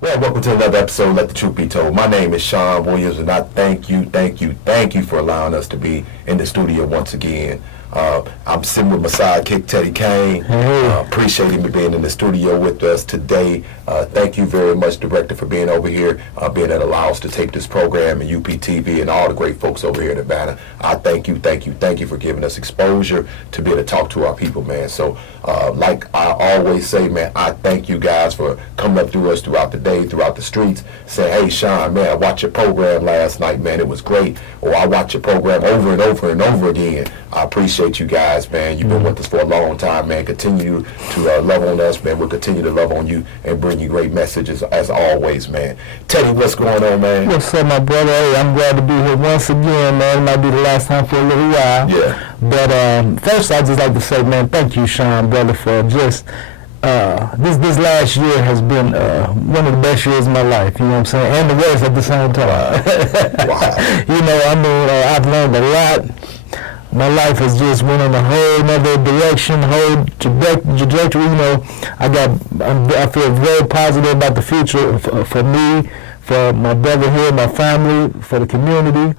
Well, welcome to another episode of Let the Truth Be Told. My name is Sean Williams, and I thank you for allowing us to be in the studio once again. I'm sitting with my sidekick, Teddy Kane. Appreciate him being in the studio with us today. Thank you very much, Director, for being over here, being that allow us to tape this program, and UPTV and all the great folks over here in Atlanta. I thank you for giving us exposure to be able to talk to our people, man. So, like I always say, man, I thank you guys for coming up through us throughout the day, throughout the streets, saying, hey, Sean, man, I watched your program last night, man, it was great. Or I watched your program over and over and over again. I appreciate you guys, man. You've been with us for a long time, man. Continue to love on us, man. We'll continue to love on you and bring you great messages as always, man. Teddy, what's going on, man? What's up, my brother? Hey, I'm glad to be here once again, man. It might be the last time for a little while. Yeah. But first, I'd just like to say, man, thank you, Sean, brother, for just this last year has been one of the best years of my life, you know what I'm saying, and the worst at the same time. Wow. You know, I mean, I've learned a lot. My life has just went in a whole other direction, whole trajectory. You know, I feel very positive about the future for me, for my brother here, my family, for the community,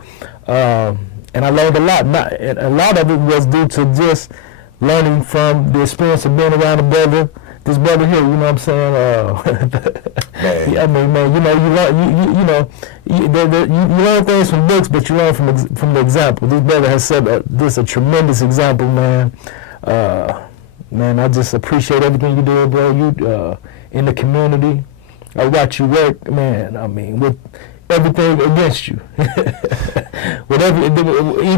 and I learned a lot. A lot of it was due to just learning from the experience of being around this brother here, you know what I'm saying? I mean, man, you know, you learn things from books, but you learn from the example. This brother has set this a tremendous example, man. Man, I just appreciate everything you do, bro. You in the community. I watch you work, man. I mean, with everything against you, even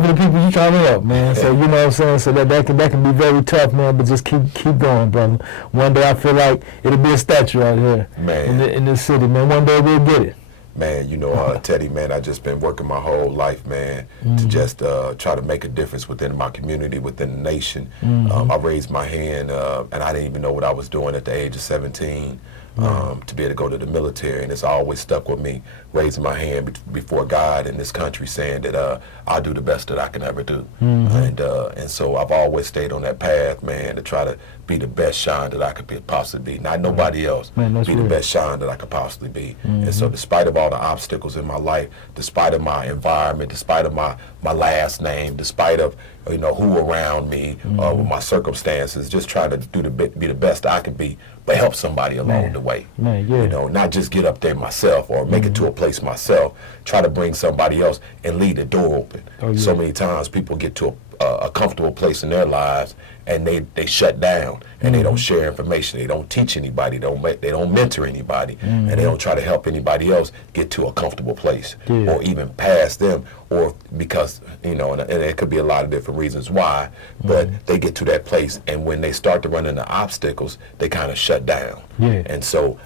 the people you trying to help, man. So you know what I'm saying. So that can be very tough, man. But just keep going, brother. One day I feel like it'll be a statue out here, man, in this city, man. One day we'll get it. Man, you know, Teddy, man, I just been working my whole life, man, to just try to make a difference within my community, within the nation. I raised my hand, and I didn't even know what I was doing at the age of 17. To be able to go to the military, and it's always stuck with me, raising my hand before God in this country, saying that I'll do the best that I can ever do. And so I've always stayed on that path, man, to try to be the best Sean that I could possibly be. Not nobody else, be the best Sean that I could possibly be. And so despite of all the obstacles in my life, despite of my environment, despite of my last name, despite of, you know, who around me, with my circumstances, just try to be the best I can be, but help somebody along the way. You know, not just get up there myself or make it to a place myself, try to bring somebody else and leave the door open. So many times people get to a comfortable place in their lives and they shut down and they don't share information, they don't teach anybody, they don't mentor anybody, and they don't try to help anybody else get to a comfortable place or even past them, or because, you know, and it could be a lot of different reasons why, but they get to that place, and when they start to run into obstacles, they kind of shut down. And so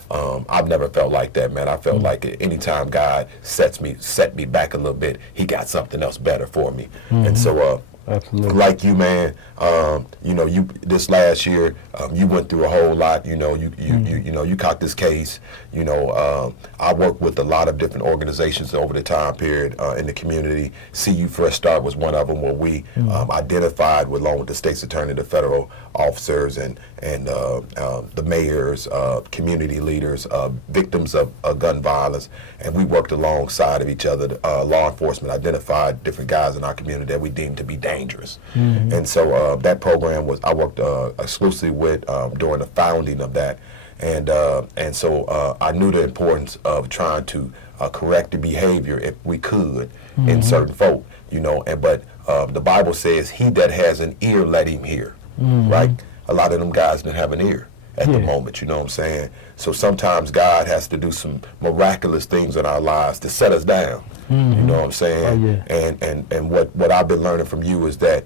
I've never felt like that, man. I felt like anytime God set me back a little bit, he got something else better for me. And so absolutely. Like you, man, you know, you this last year, you went through a whole lot. You know, you caught this case. You know, I worked with a lot of different organizations over the time period in the community. CU Fresh Start was one of them, where we identified, along with the state's attorney, the federal officers, and the mayors, community leaders, victims of gun violence, and we worked alongside of each other. Law enforcement identified different guys in our community that we deemed to be dangerous, and so that program I worked exclusively with during the founding of that, and so I knew the importance of trying to correct the behavior if we could in certain folk, you know, but the Bible says, "He that has an ear, let him hear." Right? A lot of them guys didn't have an ear at the moment, you know what I'm saying? So sometimes God has to do some miraculous things in our lives to set us down. You know what I'm saying? And what I've been learning from you is that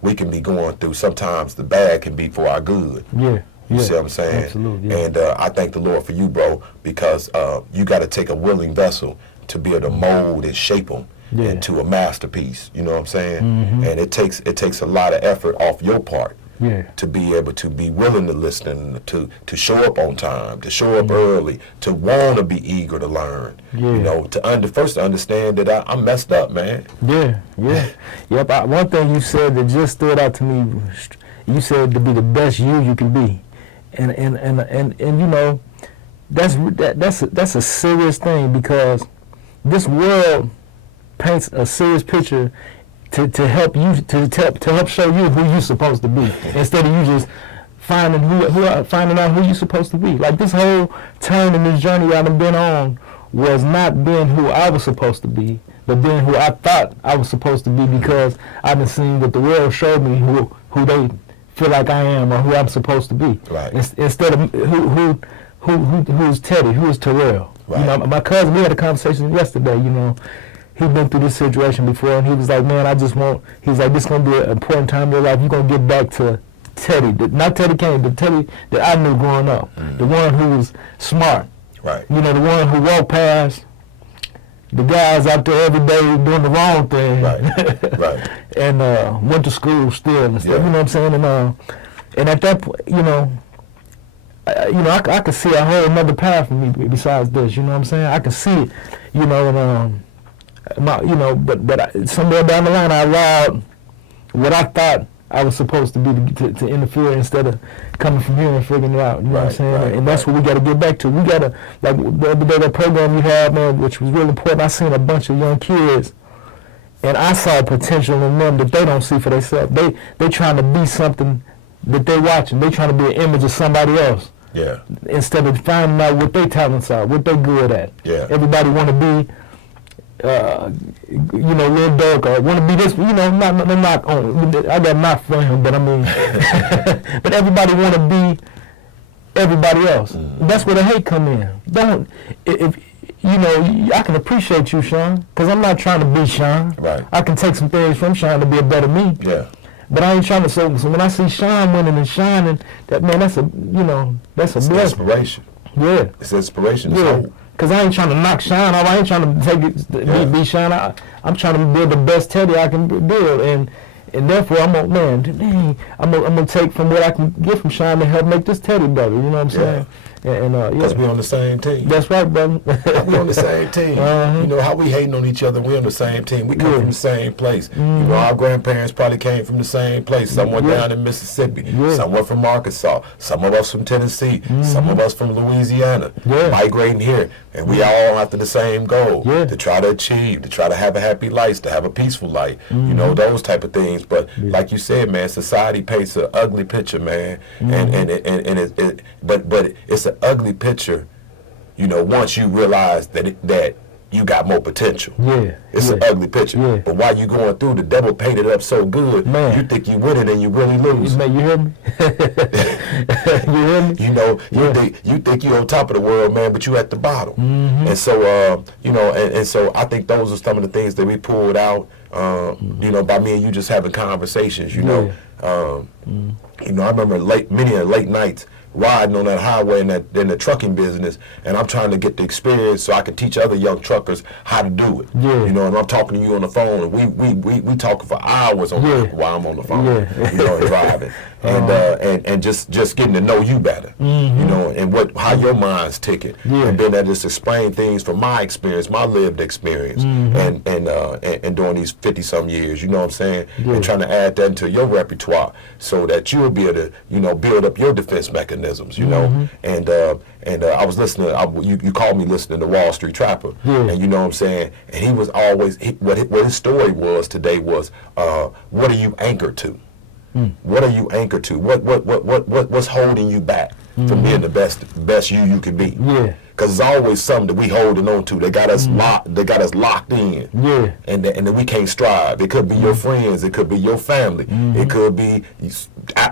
we can be going through, sometimes the bad can be for our good. You see what I'm saying? Absolutely. And I thank the Lord for you, bro, because you got to take a willing vessel to be able to mold and shape them into a masterpiece. You know what I'm saying? And it takes a lot of effort off your part. To be able to be willing to listen, to show up on time, to show up early, to want to be eager to learn. You know, first to understand that I'm messed up, man. Yep. One thing you said that just stood out to me, you said to be the best you can be, and you know, that's a serious thing, because this world paints a serious picture to help you to help show you who you're supposed to be, instead of you just finding out who you're supposed to be. Like, this whole turn in this journey I've been on was not being who I was supposed to be, but being who I thought I was supposed to be, because I've been seeing what the world showed me who they feel like I am, or who I'm supposed to be. Right. Instead of who's Teddy, who's Tyrell. Right. You know, my cousin, we had a conversation yesterday, you know. He'd been through this situation before, and he was like, man, he's like, this is going to be an important time in your life. You're going to get back to Teddy, not Teddy Kane, the Teddy that I knew growing up, the one who was smart. Right. You know, the one who walked past the guys out there every day doing the wrong thing. Right. Right. And went to school still and stuff. Yeah. You know what I'm saying? And at that point, I could see a whole another path for me besides this. You know what I'm saying? I can see it. You know, and but somewhere down the line, I allowed what I thought I was supposed to be to interfere, instead of coming from here and figuring it out. You know what I'm saying? Right, and that's what we got to get back to. We got to, like the other day, that program you had, man, which was really important. I seen a bunch of young kids, and I saw potential in them that they don't see for themselves. They trying to be something that they're watching. They trying to be an image of somebody else. Yeah. Instead of finding out what their talents are, what they're good at. Yeah. Everybody want to be, Lil Durk, or want to be this, not on, I got not for him, but I mean, but everybody want to be everybody else. That's where the hate come in. I can appreciate you, Sean, because I'm not trying to be Sean. Right. I can take some things from Sean to be a better me. Yeah. But I ain't trying to, so when I see Sean winning and shining, that's a It's blessing. inspiration. Yeah. It's inspiration. It's Yeah. hope. Because I ain't trying to knock Sean off. I ain't trying to take it, be Sean. I'm trying to build the best Teddy I can build. And therefore, I'm gonna take from what I can get from Sean to help make this Teddy better. You know what I'm saying? Because we're on the same team. That's right, brother. We're on the same team. You know how we hating on each other. We're on the same team. We come from the same place. You know, our grandparents probably came from the same place. Some were down in Mississippi. Some were from Arkansas. Some of us from Tennessee. Some of us from Louisiana. Migrating here, and we all after the same goal to try to achieve, to try to have a happy life, to have a peaceful life. You know, those type of things. But like you said, man, society paints an ugly picture, man, but it's an ugly picture, you know, once you realize that you got more potential. It's an ugly picture. But while you going through, the devil painted it up so good, man, you think you win it and you really lose. Man, you hear me? You hear me? You know, you think you on top of the world, man, but you at the bottom. And so, and so I think those are some of the things that we pulled out, by me and you just having conversations, you know. I remember many late nights riding on that highway in the trucking business, and I'm trying to get the experience so I can teach other young truckers how to do it. You know, and I'm talking to you on the phone, and we talking for hours on while I'm on the phone, driving, and just getting to know you better, you know, and how your mind's ticking, and then I just explain things from my experience, my lived experience, and during these 50-some years, you know what I'm saying, and trying to add that into your repertoire so that you'll be able to, build up your defense mechanisms, you know, and I was listening. You called me listening to Wall Street Trapper, and you know what I'm saying. And he was always what his story was today was, what are you anchored to? What are you anchored to? What's holding you back from being the best you can be? Because there's always something that we holding on to. They got us locked. They got us locked in. And then we can't strive. It could be your friends. It could be your family. It could be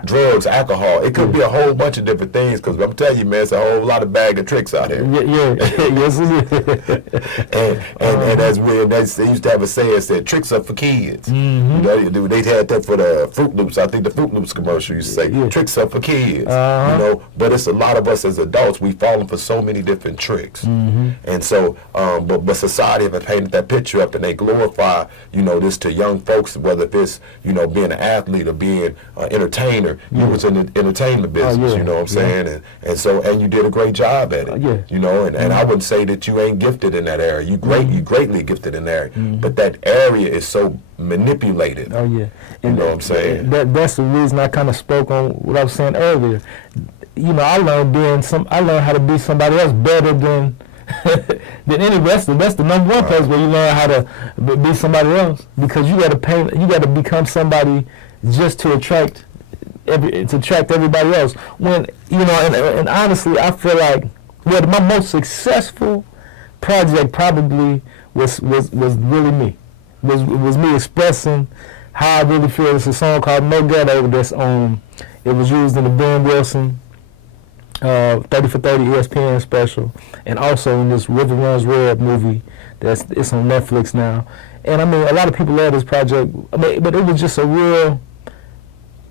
drugs, alcohol. It could be a whole bunch of different things. Because I'm telling you, man, it's a whole lot of bag of tricks out here. Yes, it is. and that's weird. They used to have a saying that said, "Tricks are for kids." You know, they had that for the Fruit Loops. I think the Fruit Loops commercial used to say, "Tricks are for kids." You know, but it's a lot of us as adults. We've fallen for so many different tricks, and so but society have painted that picture up, and they glorify this to young folks, whether it's being an athlete or being an entertainer. You was in the entertainment business, you know what I'm saying, and you did a great job at it, and I wouldn't say that you ain't gifted in that area. You greatly gifted in that area, but that area is so manipulated. You know what I'm saying? That's the reason I kind of spoke on what I was saying earlier. I learned how to be somebody else better than than any wrestler. That's the number one place where you learn how to be somebody else, because you got to become somebody just to attract everybody else. When and honestly, I feel like my most successful project probably was really me. Was me expressing how I really feel. It's a song called No Ghetto that's it was used in the Ben Wilson 30 for 30 ESPN special, and also in this River Runs Red movie it's on Netflix now. And I mean, a lot of people love this project. I mean, but it was just a real.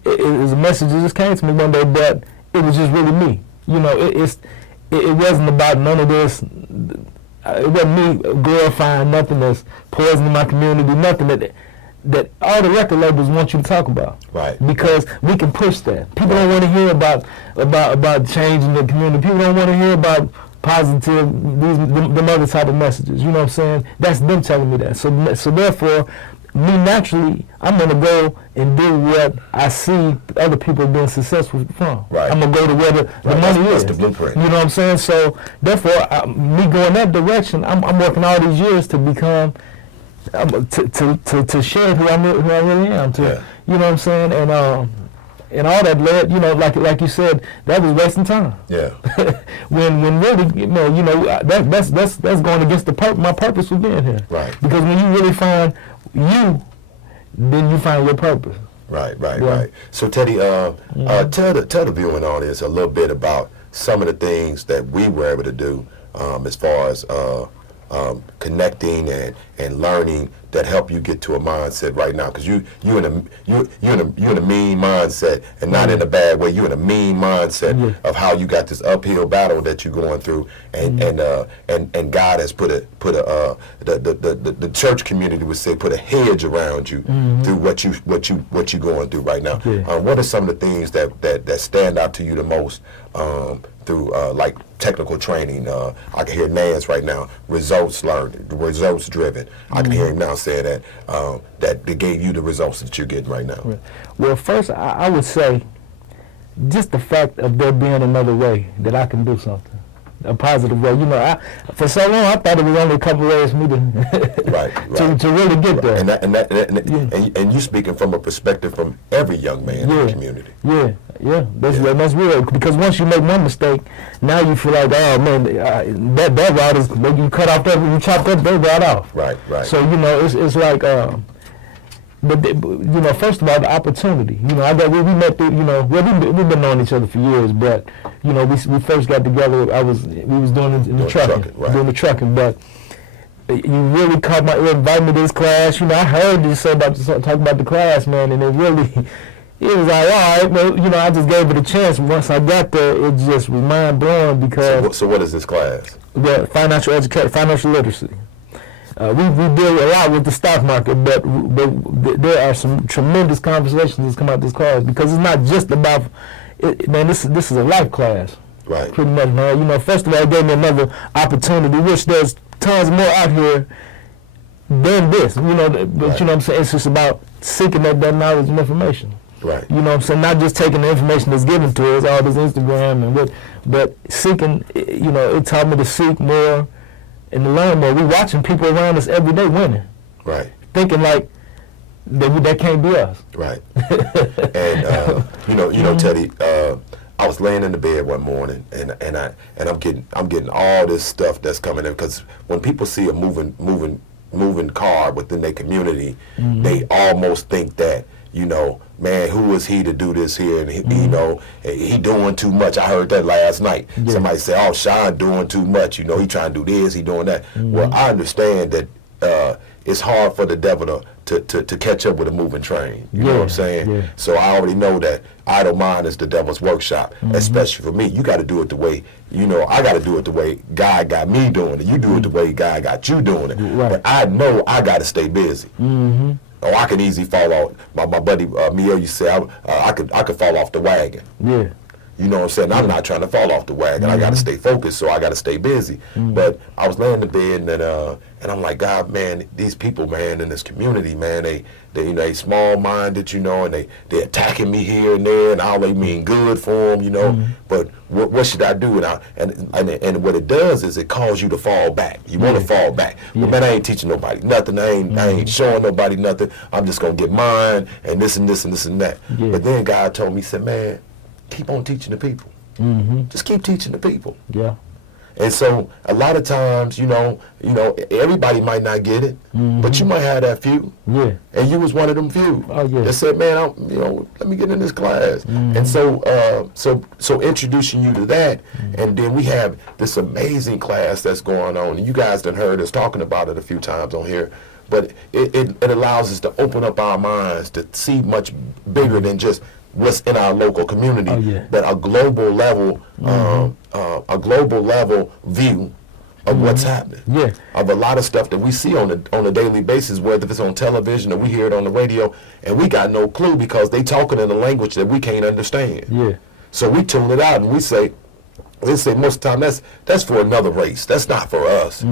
It was a message that just came to me one day, but it was just really me. It wasn't about none of this. It wasn't me glorifying nothing that's poisoning my community, nothing that all the record labels want you to talk about. Right. Because we can push that. People don't want to hear about changing the community. People don't want to hear about positive, them other type of messages. You know what I'm saying? That's them telling me that. So therefore, me naturally, I'm going to go and do what I see other people being successful from. Right. I'm going to go to where the money is. That's the blueprint. You know what I'm saying? So therefore, me going that direction, I'm working all these years to become, to share who I really am. You know what I'm saying? And all that led, like you said, that was wasting time. Yeah. when really, that's going against my purpose for being here. Right. Because when you really find you, then you find your purpose. Right. So Teddy, tell the viewing audience a little bit about some of the things that we were able to do as far as connecting and learning that help you get to a mindset right now, because you in a mean mindset, and not in a bad way. You in a mean mindset of how you got this uphill battle that you're going through, and God has put the church community would say put a hedge around you through what you going through right now. What are some of the things that stand out to you the most through like technical training? I can hear Nance right now, results learned, results driven. I can hear him now saying that they gave you the results that you're getting right now. Well, first I would say just the fact of there being another way that I can do something, a positive way. For so long I thought it was only a couple ways for me to to really get there. And you speaking from a perspective from every young man in the community. That's real. Because once you make one mistake, now you feel like, oh man, that route is, you cut off that, you chop that route off. Right. So it's like, but first of all, the opportunity. We met through, we've been knowing each other for years, but we first got together. We was doing the trucking, doing the trucking, but. You really caught my ear, invited me to this class. I heard you say talk about the class, man, and it was like, all right, but I just gave it a chance. Once I got there, it just was mind blowing because. So what is this class? The financial literacy. We deal a lot with the stock market, but there are some tremendous conversations that come out of this class, because it's not just about it, man. This is a life class. Right. Pretty much, man. First of all, it gave me another opportunity, which there's tons more out here than this. But you know what I'm saying? It's just about seeking that knowledge and information. Right. You know what I'm saying? Not just taking the information that's given to us, all this Instagram and but seeking. It taught me to seek more and to learn more. We watching people around us every day winning. Right. Thinking like that can't be us. Right. And Teddy, I was laying in the bed one morning, and I'm getting all this stuff that's coming in, because when people see a moving car within their community, they almost think that, man, who is he to do this here? And he doing too much. I heard that last night. Yeah. Somebody said, "Oh, Sean doing too much. He trying to do this, he doing that." Well, I understand that it's hard for the devil to catch up with a moving train. You know what I'm saying? Yeah. So I already know that idle mind is the devil's workshop, especially for me. You got to do it the way, I got to do it the way God got me doing it. You do it the way God got you doing it. Right. But I know I got to stay busy. Or I could easily fall off. My buddy Miel used to say I could fall off the wagon. Yeah. You know what I'm saying? I'm not trying to fall off the wagon. I got to stay focused, so I got to stay busy. But I was laying in the bed, and I'm like, God, man, these people, man, in this community, man, they you know, they small-minded, you know, and they attacking me here and there, and all they mean good for them, you know. But what should I do? And what it does is it calls you to fall back. You want to fall back. But man, I ain't teaching nobody nothing. I ain't showing nobody nothing. I'm just gonna get mine and this and this and this and that. But then God told me, he said, man, keep on teaching the people. Just keep teaching the people. Yeah. And so a lot of times, you know, everybody might not get it, but you might have that few. Yeah. And you was one of them few. Oh, yeah. That said, man, let me get in this class. And so introducing you to that, and then we have this amazing class that's going on. And you guys done heard us talking about it a few times on here. But it allows us to open up our minds to see much bigger than just what's in our local community, but a global level, view of what's happening. Yeah. Of a lot of stuff that we see on a daily basis, whether it's on television or we hear it on the radio, and we got no clue because they talking in a language that we can't understand. Yeah. So we tune it out and we say most of the time that's for another race. That's not for us.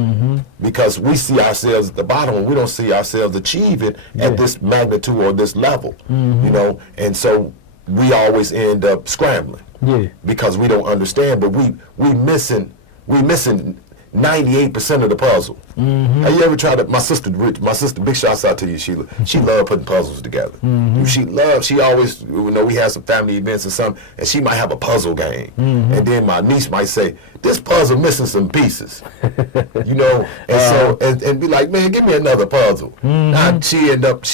Because we see ourselves at the bottom and we don't see ourselves achieving at this magnitude or this level. You know, and so we always end up scrambling because we don't understand, but we missing 98% of the puzzle. Have you ever tried to? My sister, big shouts out to you, Sheila. She loved putting puzzles together. She always, you know, we had some family events or something, and she might have a puzzle game. And then my niece might say, this puzzle missing some pieces. You know, and so, and be like, man, give me another puzzle. Now she end up,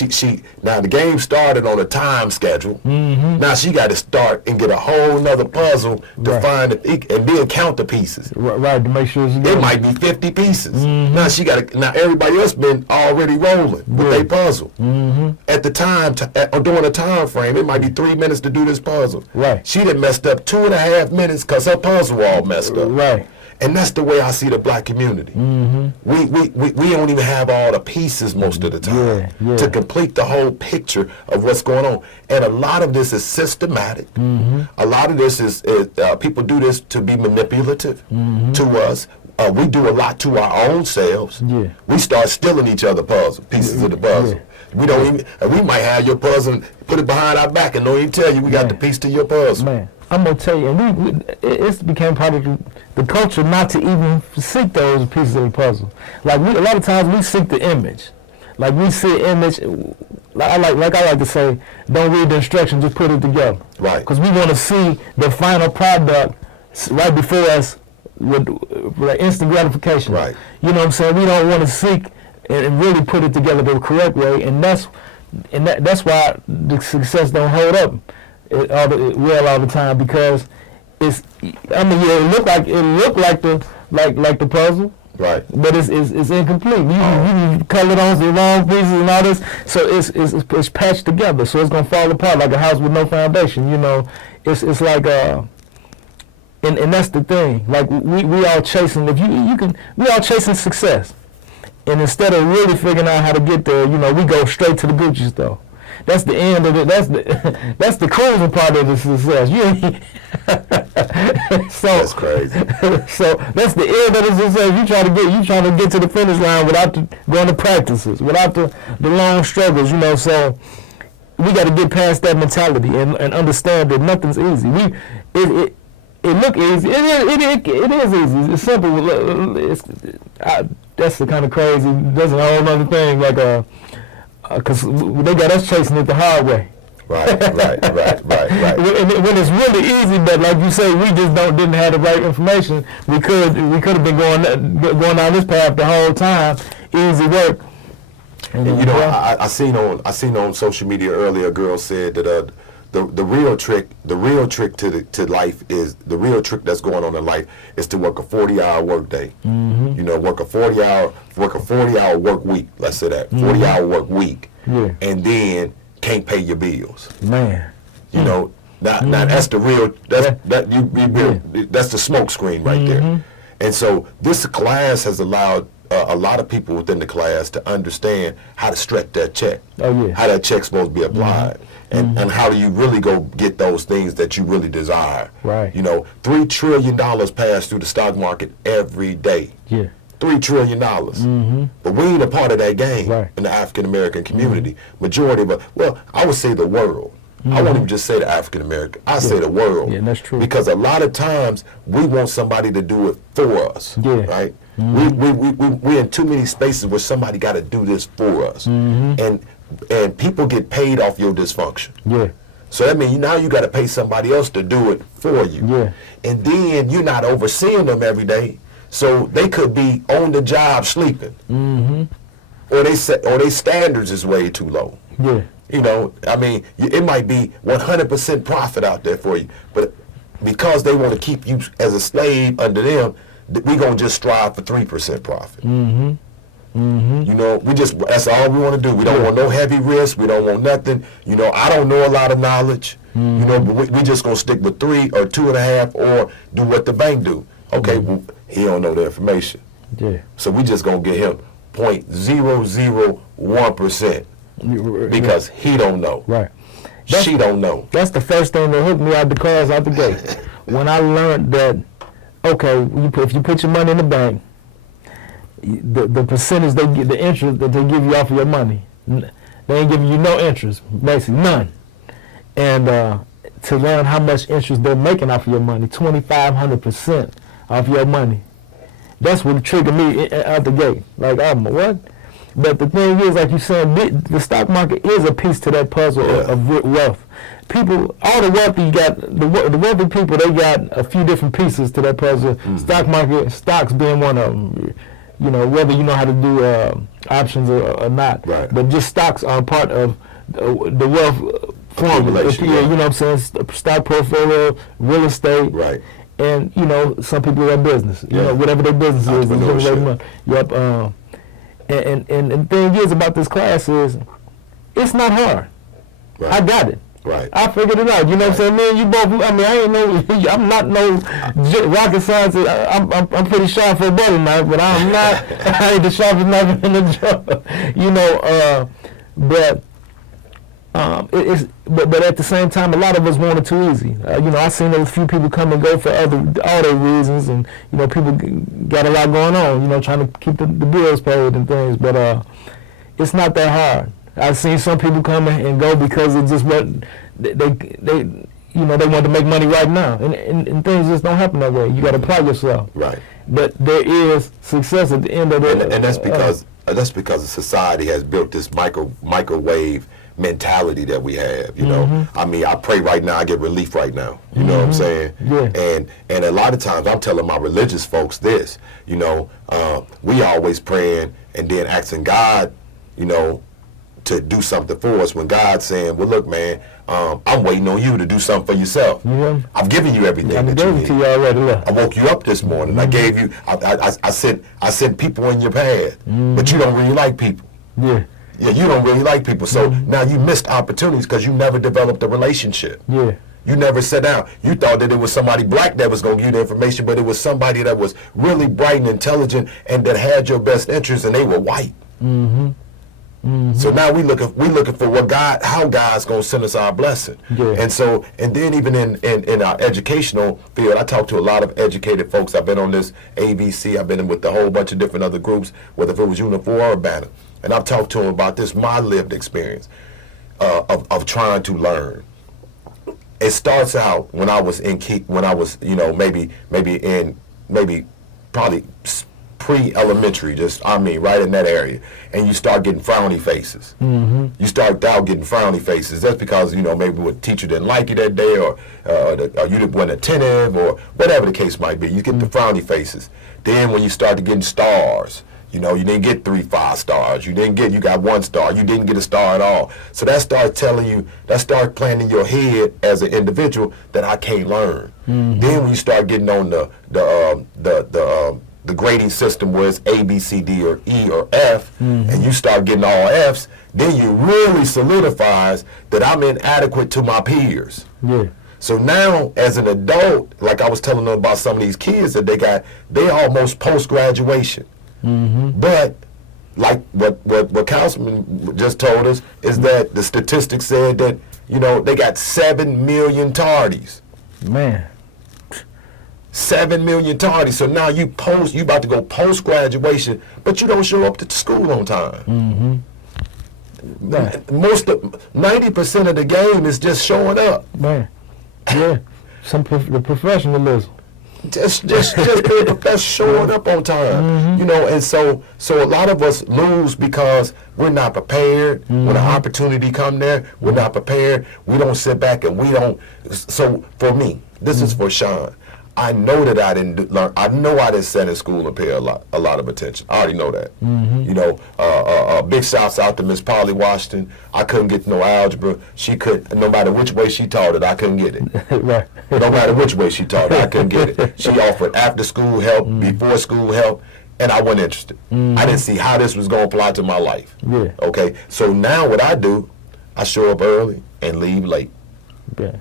now the game started on a time schedule. Now she got to start and get a whole nother puzzle to find it, and then count the pieces. Right, to make sure it might be 50 pieces. Now everybody else been already rolling with their puzzle. At the time, or during a time frame, it might be 3 minutes to do this puzzle. Right. She done messed up 2.5 minutes because her puzzle all messed up. Right. And that's the way I see the black community. We don't even have all the pieces most of the time to complete the whole picture of what's going on. And a lot of this is systematic. A lot of this is people do this to be manipulative to us. We do a lot to our own selves. We start stealing each other pieces of the puzzle. We don't even. We might have your puzzle and put it behind our back and don't even tell you we got the piece to your puzzle. Man, I'm gonna tell you, and it became part of the culture not to even seek those pieces of the puzzle. Like a lot of times we seek the image. Like we see an image. I like to say, don't read the instructions, just put it together. Right. Because we want to see the final product right before us with instant gratification. Right. You know what I'm saying? We don't want to seek and really put it together the correct way, and that's why the success don't hold up all the time, because it's. I mean, it look like the puzzle. Right. But it's incomplete. You colored on the wrong pieces and all this, so it's patched together, so it's gonna fall apart like a house with no foundation. You know, it's like and that's the thing. Like we all chasing. We all chasing success, and instead of really figuring out how to get there, you know, we go straight to the Gucci store. That's the end of it. That's the cruising part of the success. So that's crazy. So that's the end of the success. You trying to get to the finish line without going to practices, without the long struggles. You know, so we got to get past that mentality and understand that nothing's easy. It look easy. It is easy. It's simple. That's the kind of crazy. That's a whole other thing. Like because they got us chasing it the hard way. Right. When it's really easy, but like you say, we just didn't have the right information. We could have been going down this path the whole time. Easy work. And you know, I seen on social media earlier, a girl said that the real trick to life is the real trick that's going on in life is to work a 40-hour work day. You know, work a 40-hour work week. Let's say that 40-hour work week, and then can't pay your bills. Man, you know, now that's the real. That's the smoke screen right there. And so this class has allowed a lot of people within the class to understand how to stretch that check. How that check's supposed to be applied. and how do you really go get those things that you really desire? Right. You know, $3 trillion pass through the stock market every day. Yeah. $3 trillion. But we ain't a part of that game in the African American community. Majority of us, well, I would say the world. I won't even just say the African American. I say the world. Yeah, that's true. Because a lot of times we want somebody to do it for us. Yeah. Right? We're in too many spaces where somebody got to do this for us. And people get paid off your dysfunction. Yeah. So that means now you got to pay somebody else to do it for you. Yeah. And then you're not overseeing them every day. So they could be on the job sleeping. Or they standards is way too low. Yeah. You know, I mean, it might be 100% profit out there for you, but because they want to keep you as a slave under them, we're going to just strive for 3% profit. You know, that's all we want to do. We don't want no heavy risk. We don't want nothing. You know, I don't know a lot of knowledge, you know, but we just going to stick with 3 or 2.5 or do what the bank do. Okay, well, he don't know the information. Yeah. So we just going to get him 0.001%. Because he don't know. Right. She don't know. That's the first thing that hooked me out the class out the gate. When I learned that, okay, if you put your money in the bank, the percentage they get, the interest that they give you off of your money, they ain't giving you no interest, basically none. And to learn how much interest they're making off of your money, 2,500% off your money. That's what triggered me out the gate. Like, what? But the thing is, like you said, the stock market is a piece to that puzzle of wealth. People, all the wealthy you got, the wealthy people, they got a few different pieces to that puzzle. Stock market, stocks being one of them. You know, whether you know how to do options or not. Right. But just stocks are part of the wealth formula. You know what I'm saying? Stock portfolio, real estate. Right. And, you know, some people have business. You know, whatever their business is. Yep. And the thing is about this class is, it's not hard. Right. I got it. Right. I figured it out. You know what I'm saying? Man, you both, I mean, I ain't no, I'm not no rocket scientist. I'm pretty sharp for a butter knife, but I'm not, I ain't the sharpest knife in the drawer. You know, but at the same time, a lot of us want it too easy. You know, I've seen a few people come and go for all their reasons, and you know, people got a lot going on. You know, trying to keep the bills paid and things. But it's not that hard. I've seen some people come and go because it just what they you know, they want to make money right now, and things just don't happen that way. You got to apply yourself. Right. But there is success at the end of it, and that's because the society has built this microwave mentality that we have, you know. I mean, I pray right now, I get relief right now. You know what I'm saying? Yeah. And a lot of times I'm telling my religious folks this, you know, we always praying and then asking God, you know, to do something for us when God's saying, well, look, man, I'm waiting on you to do something for yourself. I've given you everything that you need. To you already, I woke you up this morning. I gave you, I sent people in your path, but you don't really like people. Yeah. Yeah, you don't really like people. So now you missed opportunities because you never developed a relationship. Yeah. You never sat down. You thought that it was somebody black that was going to give you the information, but it was somebody that was really bright and intelligent and that had your best interests, and they were white. So now we looking for how God's going to send us our blessing. Yeah. And then even in our educational field, I talk to a lot of educated folks. I've been on this ABC. I've been in with a whole bunch of different other groups, whether if it was Unifor or Banner. And I've talked to them about this, my lived experience of trying to learn. It starts out when I was you know, maybe probably pre-elementary, right in that area, and you start getting frowny faces. You start out getting frowny faces. That's because, you know, maybe the teacher didn't like you that day, or you weren't attentive, or whatever the case might be. You get the frowny faces. Then when you start to getting stars, you know, you didn't get 3 5 stars. You got 1 star. You didn't get a star at all. So that starts planting in your head as an individual that I can't learn. Then when you start getting on the grading system where it's A, B, C, D, or E, or F, and you start getting all Fs, then you really solidifies that I'm inadequate to my peers. Yeah. So now, as an adult, like I was telling them about some of these kids that they almost post-graduation. But like what Councilman just told us is that the statistics said that You know, they got 7 million tardies. Man. 7 million tardies. So now you about to go post graduation, but you don't show up to school on time. Man. 90% of the game is just showing up. Man. Yeah. The professionalism. Just that's showing up on time. You know, and so a lot of us lose because we're not prepared. When an opportunity come there, we're not prepared. We don't sit back and we don't. So for me, this is for Sean. I know that I didn't learn. I know I didn't sit in school and pay a lot of attention. I already know that. You know, big shouts out to Miss Polly Washington. I couldn't get no algebra. She could, no matter which way she taught it, I couldn't get it. Right. No matter which way she taught it, I couldn't get it. She offered after school help, before school help, and I wasn't interested. I didn't see how this was going to apply to my life. Yeah. Okay. So now what I do, I show up early and leave late. Yeah.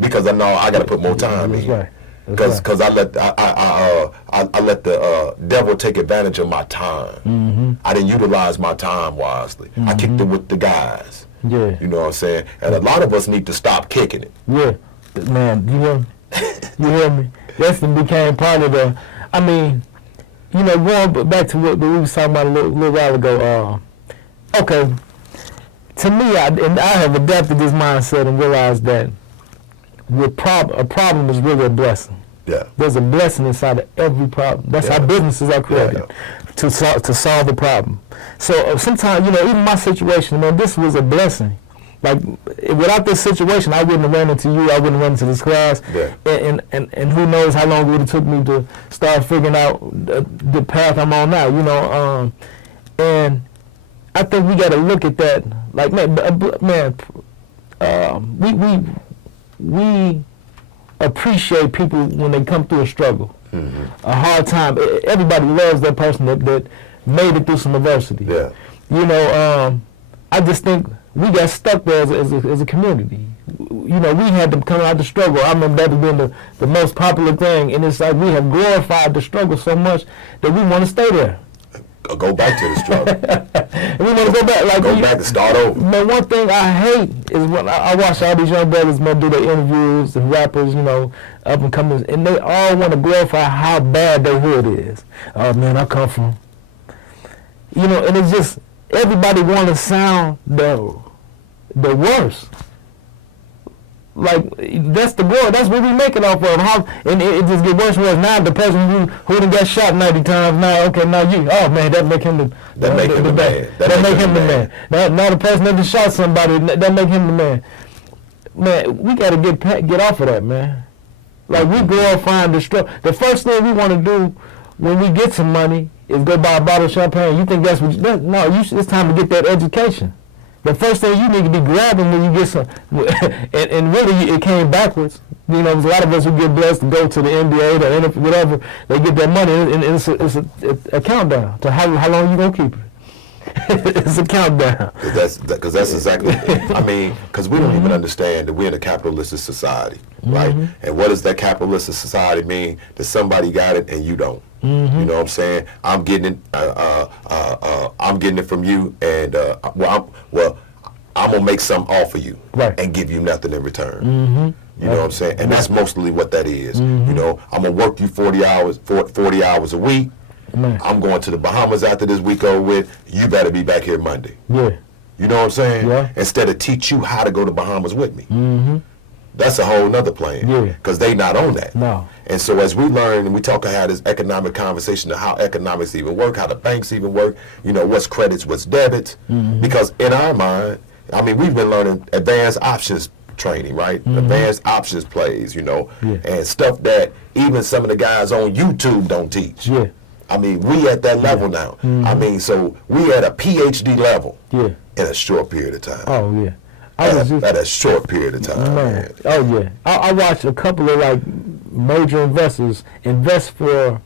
Because I know I got to put more time That's in. right. Because I let the devil take advantage of my time. I didn't utilize my time wisely. I kicked it with the guys. Yeah. You know what I'm saying? And a lot of us need to stop kicking it. Yeah. Man, you hear me? You hear me? Wrestling became part of the, I mean, you know, going back to what we was talking about a little while ago, okay, to me, I have adapted this mindset and realized that a problem is really a blessing. Yeah. There's a blessing inside of every problem. That's how businesses are created, to solve the problem. So sometimes, you know, even my situation, man, this was a blessing. Like, without this situation, I wouldn't have ran into you. I wouldn't have run into this class. Yeah. And who knows how long it would have took me to start figuring out the path I'm on now, you know. And I think we got to look at that. Like, we appreciate people when they come through a struggle, a hard time. Everybody loves that person that made it through some adversity. Yeah. You know, I just think we got stuck there as a community. You know, we had to come out the struggle. I remember that being the most popular thing, and it's like we have glorified the struggle so much that we want to stay there. Go back to the struggle. We want to go back. Like, go back and start over. Man, one thing I hate is when I watch all these young brothers, man, do their interviews, and rappers, you know, up and coming, and they all want to glorify how bad their hood is. Oh, man, I come from, you know, and it's just, everybody want to sound the worst. Like, that's the glory. That's what we make it off of. And it just get worse and worse. Now the person who done got shot 90 times, now, okay, now you, oh man, that make him the man. That make him the man. Now the person that just shot somebody, that make him the man. Man, we got to get off of that, man. Like, we glorifying the struggle. The first thing we want to do when we get some money is go buy a bottle of champagne. You think that's what it's time to get that education. The first thing you need to be grabbing when you get some, and really it came backwards. You know, there's a lot of us who get blessed to go to the NBA, the NFL, whatever. They get their money, and it's a countdown to how long you gonna keep it. It's a countdown. Because that's exactly. I mean, because we don't even understand that we're in a capitalistic society, right? And what does that capitalistic society mean? That somebody got it and you don't. You know what I'm saying? I'm getting it from you, and I'm gonna make something off of you, right, and give you nothing in return. You know what I'm saying? And that's mostly what that is. You know, I'm gonna work you 40 hours a week. I'm going to the Bahamas after this week over with. You better be back here Monday. Yeah. You know what I'm saying? Yeah. Instead of teach you how to go to Bahamas with me. That's a whole nother plan. Yeah. Because they not on that. No. And so as we learn and we talk about this economic conversation of how economics even work, how the banks even work, you know, what's credits, what's debits. Because in our mind, I mean, we've been learning advanced options training, right? Advanced options plays, you know, and stuff that even some of the guys on YouTube don't teach. Yeah. I mean, we at that level now. I mean, so we at a PhD level in a short period of time. Oh, yeah. At a short period of time, man. Oh, yeah. I watched a couple of, like, major investors invest for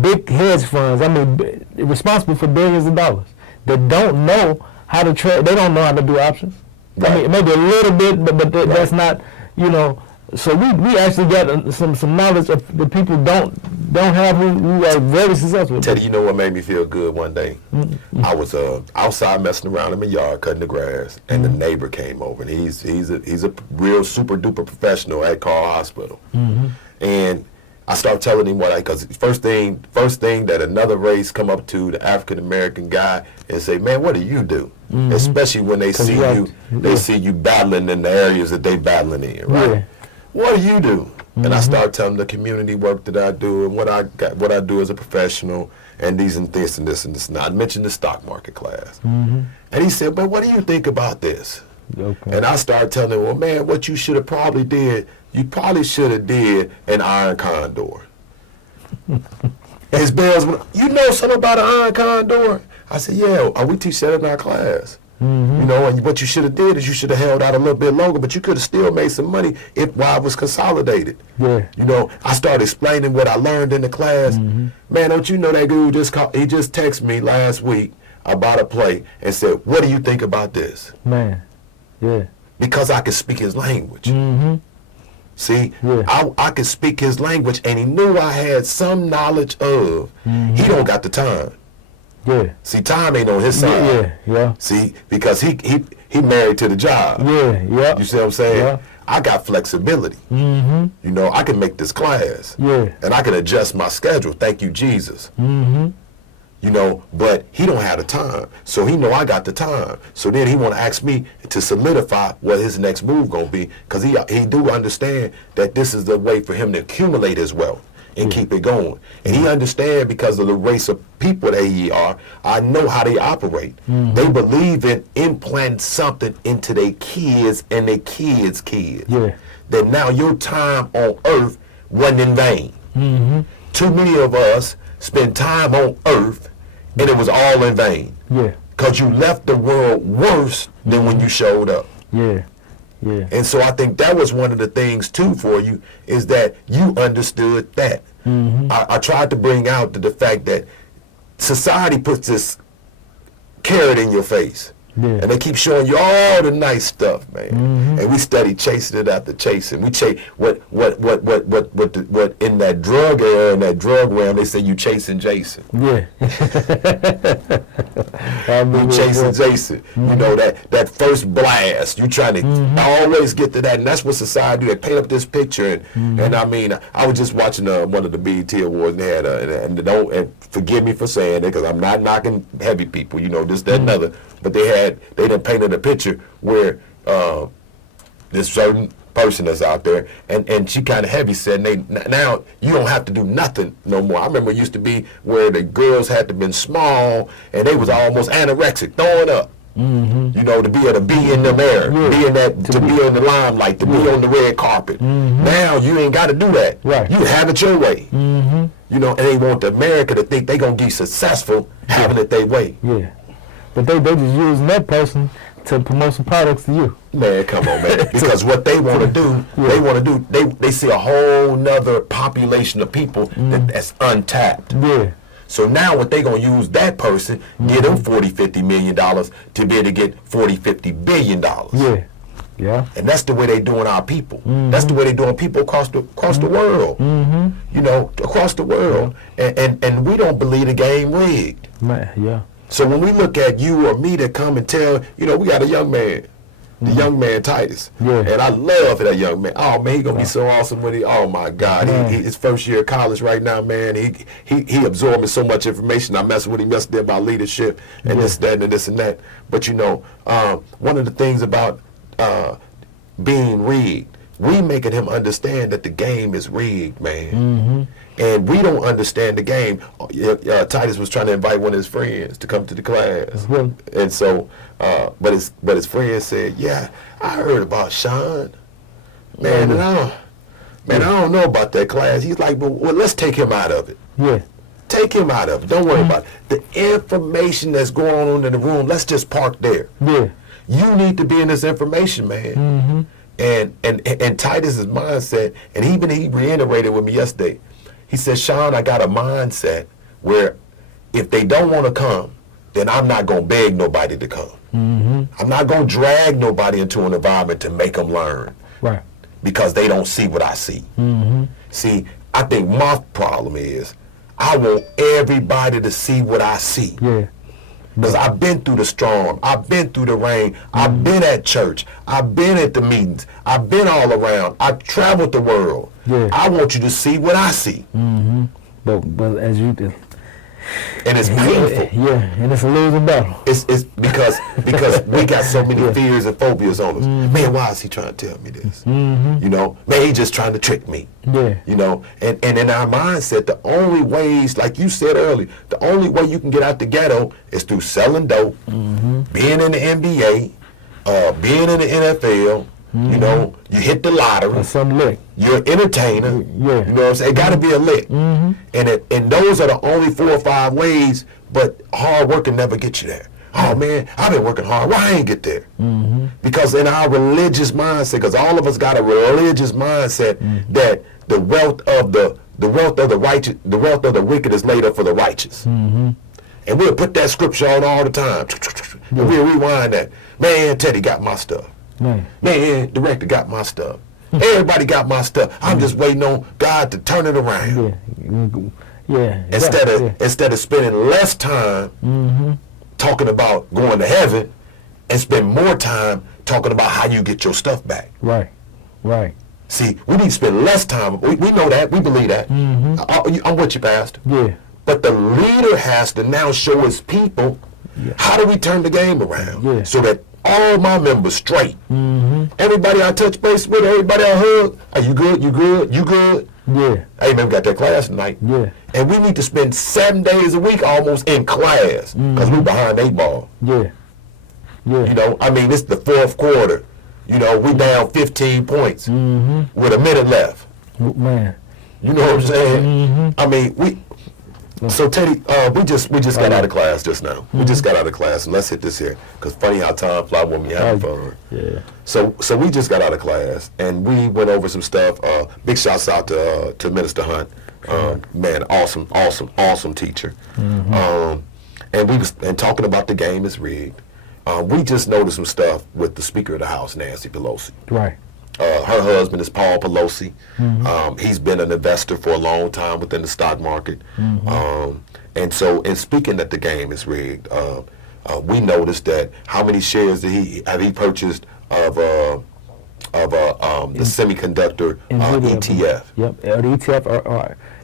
big hedge funds, I mean, responsible for billions of dollars, that don't know how to trade. They don't know how to do options. Right. I mean, maybe a little bit, but that's not, you know. So we actually got some knowledge of the people don't don't have who are very successful. Teddy, you know what made me feel good one day? I was outside messing around in my yard cutting the grass, and the neighbor came over, and he's a real super duper professional at Carl Hospital, and I started telling him because first thing that another race come up to the African American guy and say, man, what do you do? Especially when they see you battling in the areas that they battling in, right? Yeah. What do you do? And I started telling the community work that I do and what I do as a professional and these and this and this and this. And I mentioned the stock market class. And he said, but what do you think about this? Okay. And I started telling him, well, man, what you should have probably did, you probably should have did an iron condor. And his bells went, you know something about an iron condor? I said, yeah, we teach that in our class. You know, and what you should have did is you should have held out a little bit longer, but you could have still made some money while it was consolidated. Yeah. You know, I started explaining what I learned in the class. Man, don't you know that dude just texted me last week about a play and said, what do you think about this? Man, yeah. Because I could speak his language. See, Yeah. I could speak his language, and he knew I had some knowledge of. He don't got the time. Yeah. See, time ain't on his side. Yeah. See, because he married to the job. Yeah. You see what I'm saying? Yeah. I got flexibility. You know, I can make this class. Yeah. And I can adjust my schedule. Thank you, Jesus. You know, but he don't have the time. So he know I got the time. So then he want to ask me to solidify what his next move going to be, because he do understand that this is the way for him to accumulate his wealth and keep it going. And he understand because of the race of people that he are, I know how they operate. They believe in implanting something into their kids and their kids' kids. Yeah. That now your time on earth wasn't in vain. Too many of us spend time on earth and it was all in vain. Yeah. Because you left the world worse than when you showed up. Yeah. And so I think that was one of the things too for you, is that you understood that. I tried to bring out the fact that society puts this carrot in your face. And they keep showing you all the nice stuff, man. And we study chasing it after chasing. We chase what in that drug era, in that drug realm, they say you chasing Jason. Yeah. You chasing Jason. You know, that first blast. You trying to always get to that, and that's what society do. They paint up this picture, and I mean, I was just watching one of the BET Awards, and they had and forgive me for saying it, because I'm not knocking heavy people, you know, this, that, and other. But they done painted a picture where this certain person that's out there, and she kind of heavy said, now you don't have to do nothing no more. I remember it used to be where the girls had to been small, and they was almost anorexic, throwing up. You know, to be able to be in the air, be in that, to be in the limelight, to be on the red carpet. Now you ain't got to do that. Right. You have it your way. You know, and they want America to think they gonna be successful having it their way. Yeah. But they just using that person to promote some products to you. Man, come on, man. Because what they want to do, they see a whole nother population of people that's untapped. Yeah. So now what they going to use that person, get them $40-50 million to be able to get $40-50 billion. Yeah. And that's the way they doing our people. That's the way they doing people across the world. You know, across the world. And we don't believe the game rigged. Man, yeah. So when we look at you or me to come and tell, you know, we got a young man, the young man Titus, and I love that young man. Oh man, he gonna be so awesome when oh my God, his first year of college right now, man. He absorbing so much information. I messing with him yesterday about leadership and this, that, and this and that. But you know, one of the things about being rigged, we making him understand that the game is rigged, man. And we don't understand the game. Titus was trying to invite one of his friends to come to the class, and so, but his friend said, "Yeah, I heard about Sean, man, and I don't know about that class." He's like, "Well, let's take him out of it. Yeah, take him out of it. Don't worry about it. The information that's going on in the room. Let's just park there. Yeah, you need to be in this information, man." And Titus's mindset, and he reiterated with me yesterday. He said, "Sean, I got a mindset where if they don't want to come, then I'm not going to beg nobody to come. I'm not going to drag nobody into an environment to make them learn. Right. Because they don't see what I see. See, I think my problem is I want everybody to see what I see. Yeah. Because I've been through the storm. I've been through the rain. I've been at church. I've been at the meetings. I've been all around. I've traveled the world. Yeah. I want you to see what I see. Mm-hmm. But as you do. And it's painful. Yeah, and it's a losing battle. It's because we got so many fears and phobias on us. Man, why is he trying to tell me this? You know, man, he just trying to trick me. Yeah. You know, and in our mindset, the only ways, like you said earlier, the only way you can get out the ghetto is through selling dope, being in the NBA, being in the NFL. You know, you hit the lottery. Some lick. You're an entertainer. Yeah. You know what I'm saying? It got to be a lick. And those are the only 4 or 5 ways, but hard work can never get you there. Oh, man, I've been working hard. Why I ain't get there? Because in our religious mindset, because all of us got a religious mindset that the wealth of the wealth of the righteous, the wealth of the wicked is laid up for the righteous. And we'll put that scripture on all the time. And we'll rewind that. Man, Teddy got my stuff. Man, director got my stuff. Everybody got my stuff. I'm just waiting on God to turn it around. Yeah. Instead of spending less time talking about going to heaven, and spend more time talking about how you get your stuff back. Right. See, we need to spend less time. We know that. We believe that. I'm with you, Pastor. Yeah. But the leader has to now show his people how do we turn the game around so that all my members straight. Everybody I touch base with, everybody I hug, are you good? You good? You good? Yeah. Hey, man, we got that class tonight. Yeah. And we need to spend 7 days a week almost in class because we're behind 8 ball. Yeah. You know, I mean, it's the 4th quarter. You know, we down 15 points with a minute left. Man. You know what I'm saying? I mean, so Teddy, we just got out of class just now. We just got out of class, and let's hit this here, because funny how time flies when we having fun. Yeah. So we just got out of class, and we went over some stuff. Big shouts out to Minister Hunt. Man, awesome teacher. And we was talking about the game is rigged. We just noticed some stuff with the Speaker of the House, Nancy Pelosi. Right. Her husband is Paul Pelosi. He's been an investor for a long time within the stock market. And so, in speaking that the game is rigged, we noticed that how many shares did he purchased of the semiconductor ETF? Yep, the ETF.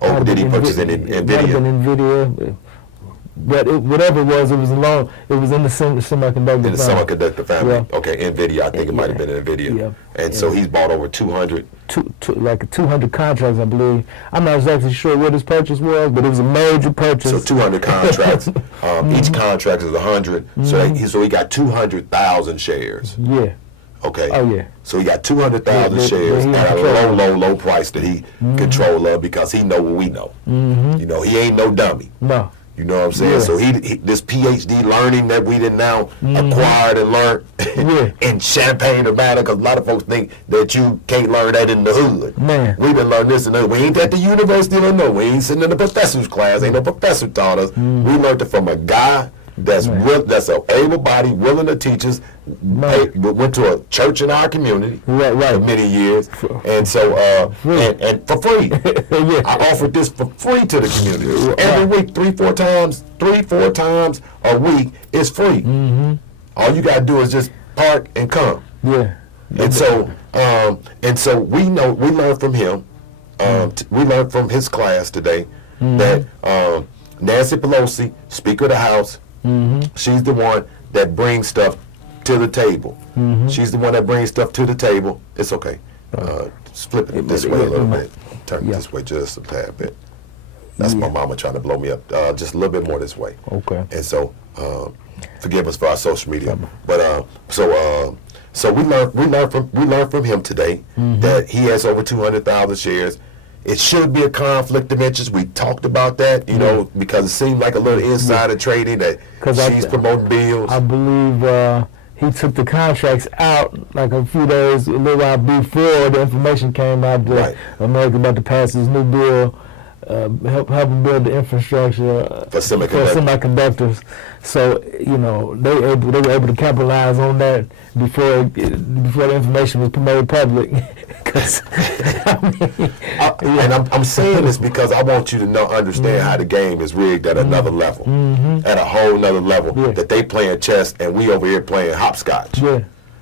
Or did he purchase it in NVIDIA? But whatever it was in the semiconductor. In the semiconductor family. Yeah. Okay, NVIDIA. I think it might have been NVIDIA. Yeah. And so he's bought over 200. Like 200 contracts, I believe. I'm not exactly sure what his purchase was, but it was a major purchase. So 200 contracts. Each contract is 100. So he got 200,000 shares. Yeah. Okay. Oh yeah. So he got 200,000 shares at a low price that he control of because he know what we know. You know, he ain't no dummy. No. You know what I'm saying? Yeah. So he this PhD learning that we didn't now acquired and learned in Champaign, Nevada, because a lot of folks think that you can't learn that in the hood. Man. We done learned this and that. We ain't at the University of Illinois. We ain't sitting in the professor's class. Ain't no professor taught us. We learned it from a guy that's an able-bodied, willing to teach us. Went to a church in our community for many years, and so and for free. I offered this for free to the community every week, 3-4 times a week. It's free. All you gotta do is just park and come. Yeah. And so we learned from him. We learned from his class today that Nancy Pelosi, Speaker of the House, she's the one that brings stuff to the table. She's the one that brings stuff to the table. It's okay. Flip it this way a little bit. Turn it this way just a tad bit. That's my mama trying to blow me up. Just a little bit more this way. Okay. And so, forgive us for our social media. But so we learned from him today that he has over 200,000 shares. It should be a conflict of interest. We talked about that, you know, because it seemed like a little insider trading that she's promoting bills. I believe he took the contracts out like a little while before the information came out that America about to pass this new bill help them build the infrastructure for semiconductors. So they were able to capitalize on that before the information was made public. And I'm saying this because I want you to understand how the game is rigged at another level, at a whole nother level. That they playing chess and we over here playing hopscotch.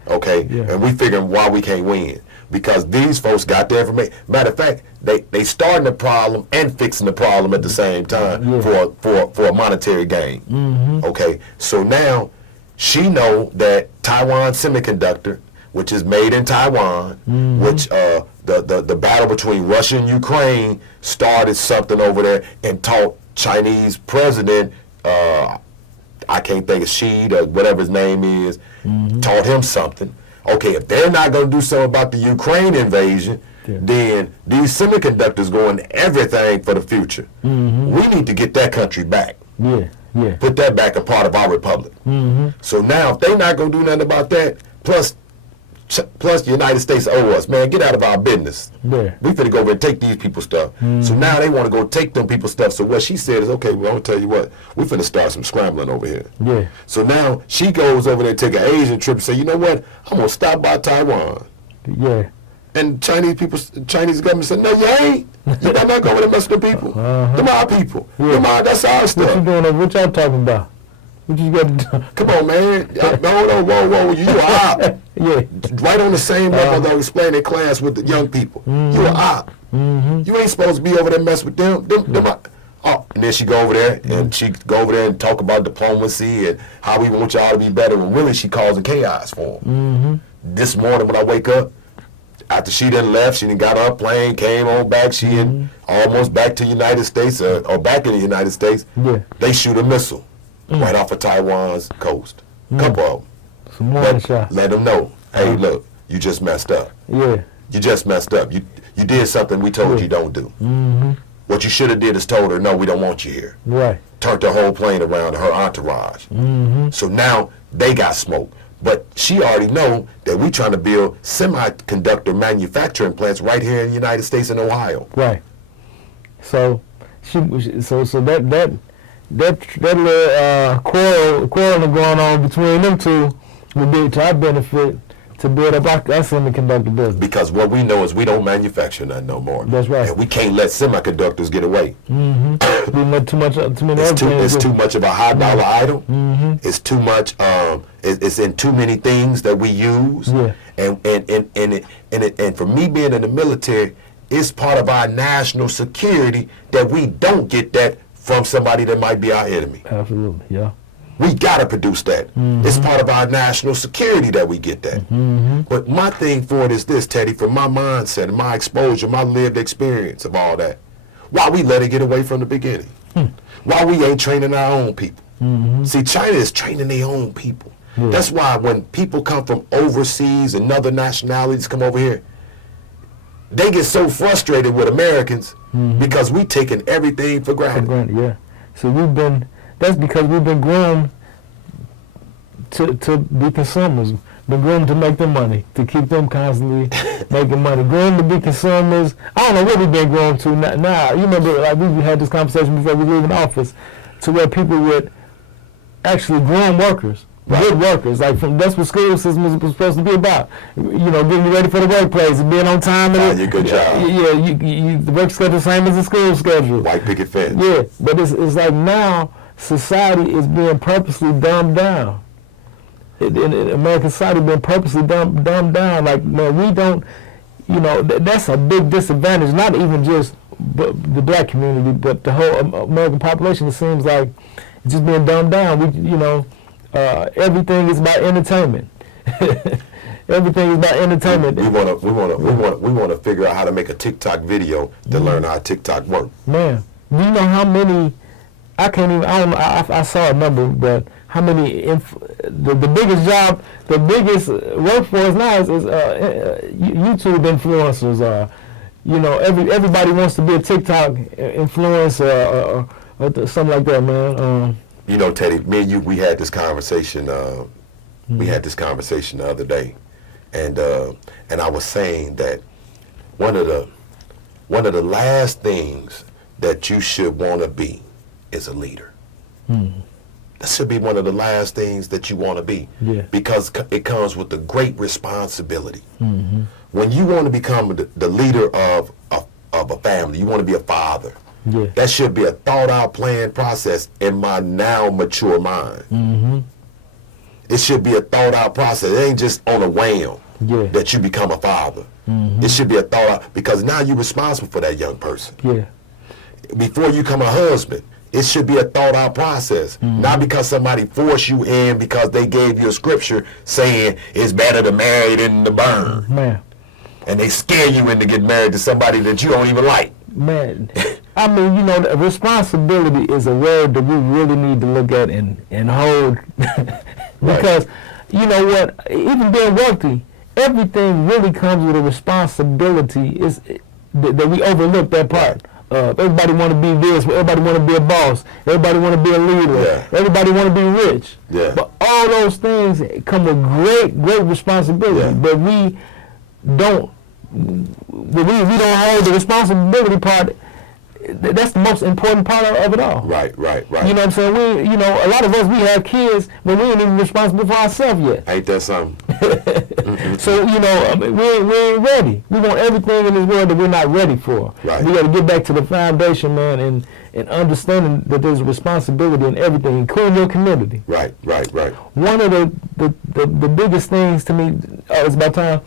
Okay, and we figuring why we can't win. Because these folks got the information. Matter of fact, they starting the problem and fixing the problem at the same time for a monetary gain. Okay, so now she know that Taiwan Semiconductor, which is made in Taiwan, which the battle between Russia and Ukraine started something over there and taught Chinese president, I can't think of Xi or whatever his name is, taught him something. Okay, if they're not going to do something about the Ukraine invasion, then these semiconductors going everything for the future. We need to get that country back. Put that back a part of our republic. So now, if they're not going to do nothing about that, plus the United States owe us, man, get out of our business. We finna go over and take these people's stuff. So now they want to go take them people's stuff. So what she said is, okay, well, I'm going to tell you what, we finna start some scrambling over here. So now she goes over there and take an Asian trip and say, you know what, I'm going to stop by Taiwan. And Chinese government said, no, you ain't. You're not going over there mess with the people. Them our people. That's our stuff. What you doing over? What y'all talking about? What you got to do? Come on, man. Whoa, you are op. Right on the same level that I was explaining in class with the young people. You are op. You ain't supposed to be over there mess with them. And then she go over there and she go over there and talk about diplomacy and how we want y'all to be better when really she causing chaos for them. This morning when I wake up, after she done left, she done got on a plane, came on back, she had almost back to the United States or back in the United States, they shoot a missile. Right off of Taiwan's coast. Couple of them. Let them know, hey, look, you just messed up. You just messed up. You did something we told you don't do. What you should have did is told her, no, we don't want you here. Turned the whole plane around to her entourage. So now they got smoke. But she already know that we trying to build semiconductor manufacturing plants right here in the United States and Ohio. So that little quarrel going on between them two would be to our benefit to build up our semiconductor business. Because what we know is we don't manufacture nothing no more. That's right. And we can't let semiconductors get away. It's too much of a high dollar item. It's too much. It's in too many things that we use. And for me being in the military, it's part of our national security that we don't get that from somebody that might be our enemy. Absolutely, We gotta produce that. It's part of our national security that we get that. But my thing for it is this, Teddy, from my mindset and my exposure, my lived experience of all that, why we let it get away from the beginning? Why we ain't training our own people? See, China is training their own people. That's why when people come from overseas and other nationalities come over here, they get so frustrated with Americans because we taking everything for granted. So that's because we've been groomed to be consumers, been groomed to make them money, to keep them constantly making money, groomed to be consumers. I don't know what we've been groomed to now. You remember, like we had this conversation before we leave in office, to where people would actually groom workers. Good workers, that's what school system was supposed to be about. Getting you ready for the workplace and being on time. Your good job. The work schedule the same as the school schedule. White picket fence. But it's like now society is being purposely dumbed down. American society being purposely dumbed down. Like, man, we don't. That's a big disadvantage. Not even just the black community, but the whole American population. It seems like it's just being dumbed down. Everything is about entertainment. Everything is about entertainment. We want to figure out how to make a TikTok video to learn how TikTok works. Man, do you know how many? I saw a number, but how many? The biggest job, the biggest workforce now is YouTube influencers. Everybody wants to be a TikTok influencer or something like that, man. Teddy, me and you, we had this conversation. We had this conversation the other day, and I was saying that one of the last things that you should want to be is a leader. That should be one of the last things that you want to be, because it comes with a great responsibility. When you want to become the leader of a family, you want to be a father. That should be a thought-out, planned process in my now mature mind. It should be a thought-out process. It ain't just on a whim that you become a father. It should be a thought-out, because now you're responsible for that young person. Before you become a husband, it should be a thought-out process, not because somebody forced you in because they gave you a scripture saying it's better to marry than to burn. And they scare you into get married to somebody that you don't even like. I mean, you know, responsibility is a word that we really need to look at and hold. Because, you know what, even being wealthy, everything really comes with a responsibility. Is that we overlook that part. Everybody want to be this. Everybody want to be a boss. Everybody want to be a leader. Everybody want to be rich. But all those things come with great responsibility. But we don't. We don't hold the responsibility part. That's the most important part of it all. Right. You know what I'm saying? A lot of us, we have kids when we ain't even responsible for ourselves yet. Ain't that something? So, we ain't ready. We want everything in this world that we're not ready for. We got to get back to the foundation, man, and understanding that there's a responsibility in everything, including your community. Right. One of the biggest things to me, it's about time.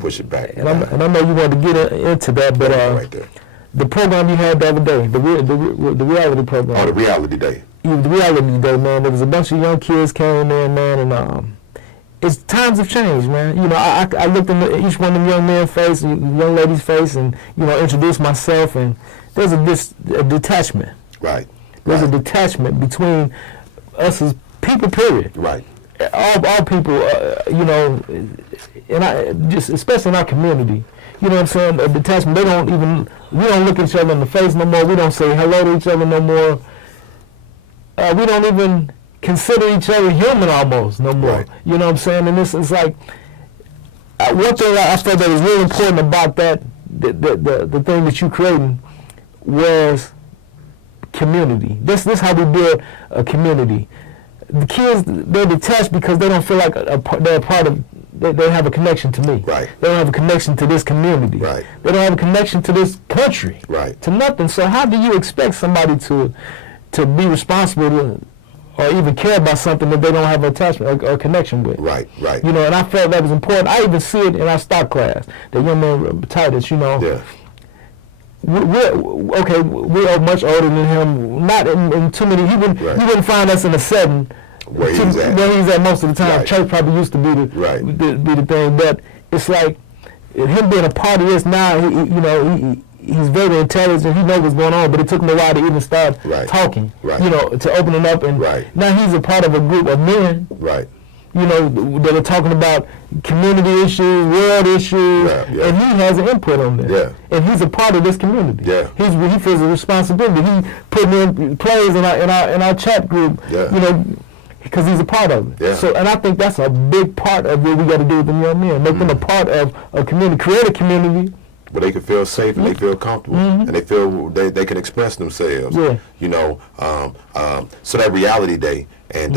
Push it back. And I know you wanted to get into that, but right there. The program you had the other day, the reality program. Oh, the reality day. The reality day, man. There was a bunch of young kids came in, man, and it's times have changed, man. I looked into each one of them young men's face, young ladies' face, and introduced myself, and there's a detachment. Right. There's a detachment between us as people, period. Right. All people, and just especially in our community. You know what I'm saying? A detachment. We don't look at each other in the face no more. We don't say hello to each other no more. We don't even consider each other human almost no more. Right. You know what I'm saying? And it's like, one thing I felt that was really important about that, the thing that you creating was community. This is how we build a community. The kids, they're detached because they don't feel like they're a part of. They have a connection to me. Right. They don't have a connection to this community. Right. They don't have a connection to this country. Right. To nothing. So how do you expect somebody to be responsible to, or even care about something that they don't have an attachment or connection with? Right. And I felt that was important. I even see it in our stock class. The young man Titus, Yeah. We're much older than him. Not in too many. You wouldn't find us in a setting where he's at most of the time. Right. Church probably used to be the thing, but it's like him being a part of this now. He's very intelligent. He knows what's going on, but it took him a while to even start talking. Right. To opening up, and now he's a part of a group of men. Right. That are talking about community issues, world issues, and he has an input on this. Yeah. And he's a part of this community. Yeah. He feels a responsibility. He putting in plays in our chat group. Yeah. Because he's a part of it. Yeah. So, and I think that's a big part of what we got to do with the young men. Make them a part of a community, create a community where they can feel safe and they feel comfortable and they feel they can express themselves. Yeah. So that reality day, and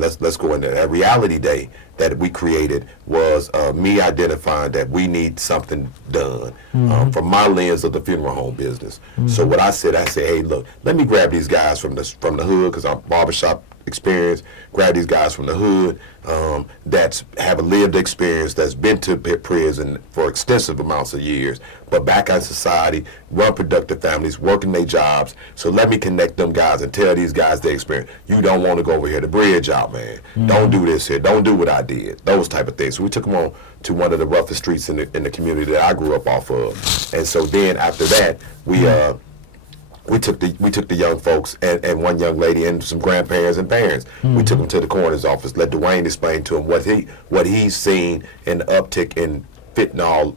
let's go into that reality day that we created was me identifying that we need something done from my lens of the funeral home business. So what I said, hey, look, let me grab these guys from the hood, because I'm barbershop experience, grab these guys from the hood that's have a lived experience, that's been to prison for extensive amounts of years, but back in society, run productive families, working their jobs. So let me connect them guys and tell these guys their experience. You don't want to go over here to bridge out, man. Don't do this here. Don't do what I did. Those type of things. So we took them on to one of the roughest streets in the community that I grew up off of. And so then after that, we took the young folks and one young lady and some grandparents and parents. We took them to the coroner's office. Let Dwayne explain to him what he's seen in the uptick in fentanyl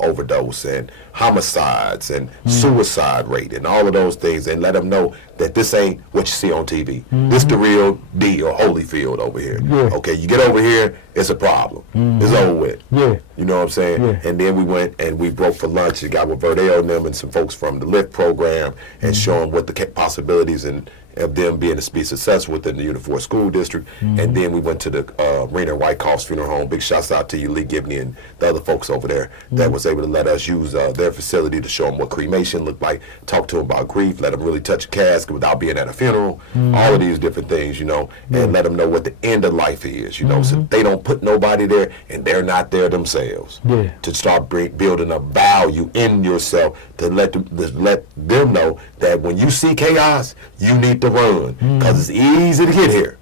overdose and homicides and suicide rate and all of those things, and let them know that this ain't what you see on TV. This the real deal, Holyfield over here. Okay, you get over here, it's a problem. It's over with. You know what I'm saying? And then we went and we broke for lunch and got with Verdell and them and some folks from the LIFT program and show them what the possibilities and of them being to be successful within the Unifor School District. And then we went to the Rena White Coffs Funeral Home. Big shouts out to you, Lee Gibney, and the other folks over there that was able to let us use their facility to show them what cremation looked like, talk to them about grief, let them really touch a casket without being at a funeral, all of these different things, you know, and let them know what the end of life is, you know, so they don't put nobody there and they're not there themselves. To start building a value in yourself to let them know that when you see chaos, you need to run because it's easy to get here.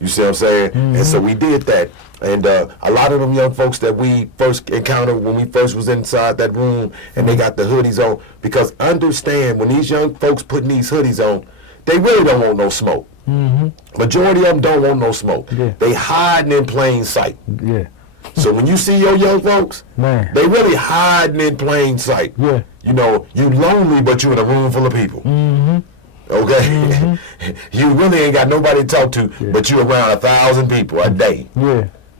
You see what I'm saying? And so we did that. And a lot of them young folks that we first encountered when we first was inside that room and they got the hoodies on, because understand when these young folks putting these hoodies on, they really don't want no smoke. Majority of them don't want no smoke. They hiding in plain sight. So when you see your young folks, they really hiding in plain sight. You know, you lonely, but you in a room full of people. Okay? You really ain't got nobody to talk to, but you around 1,000 people a day.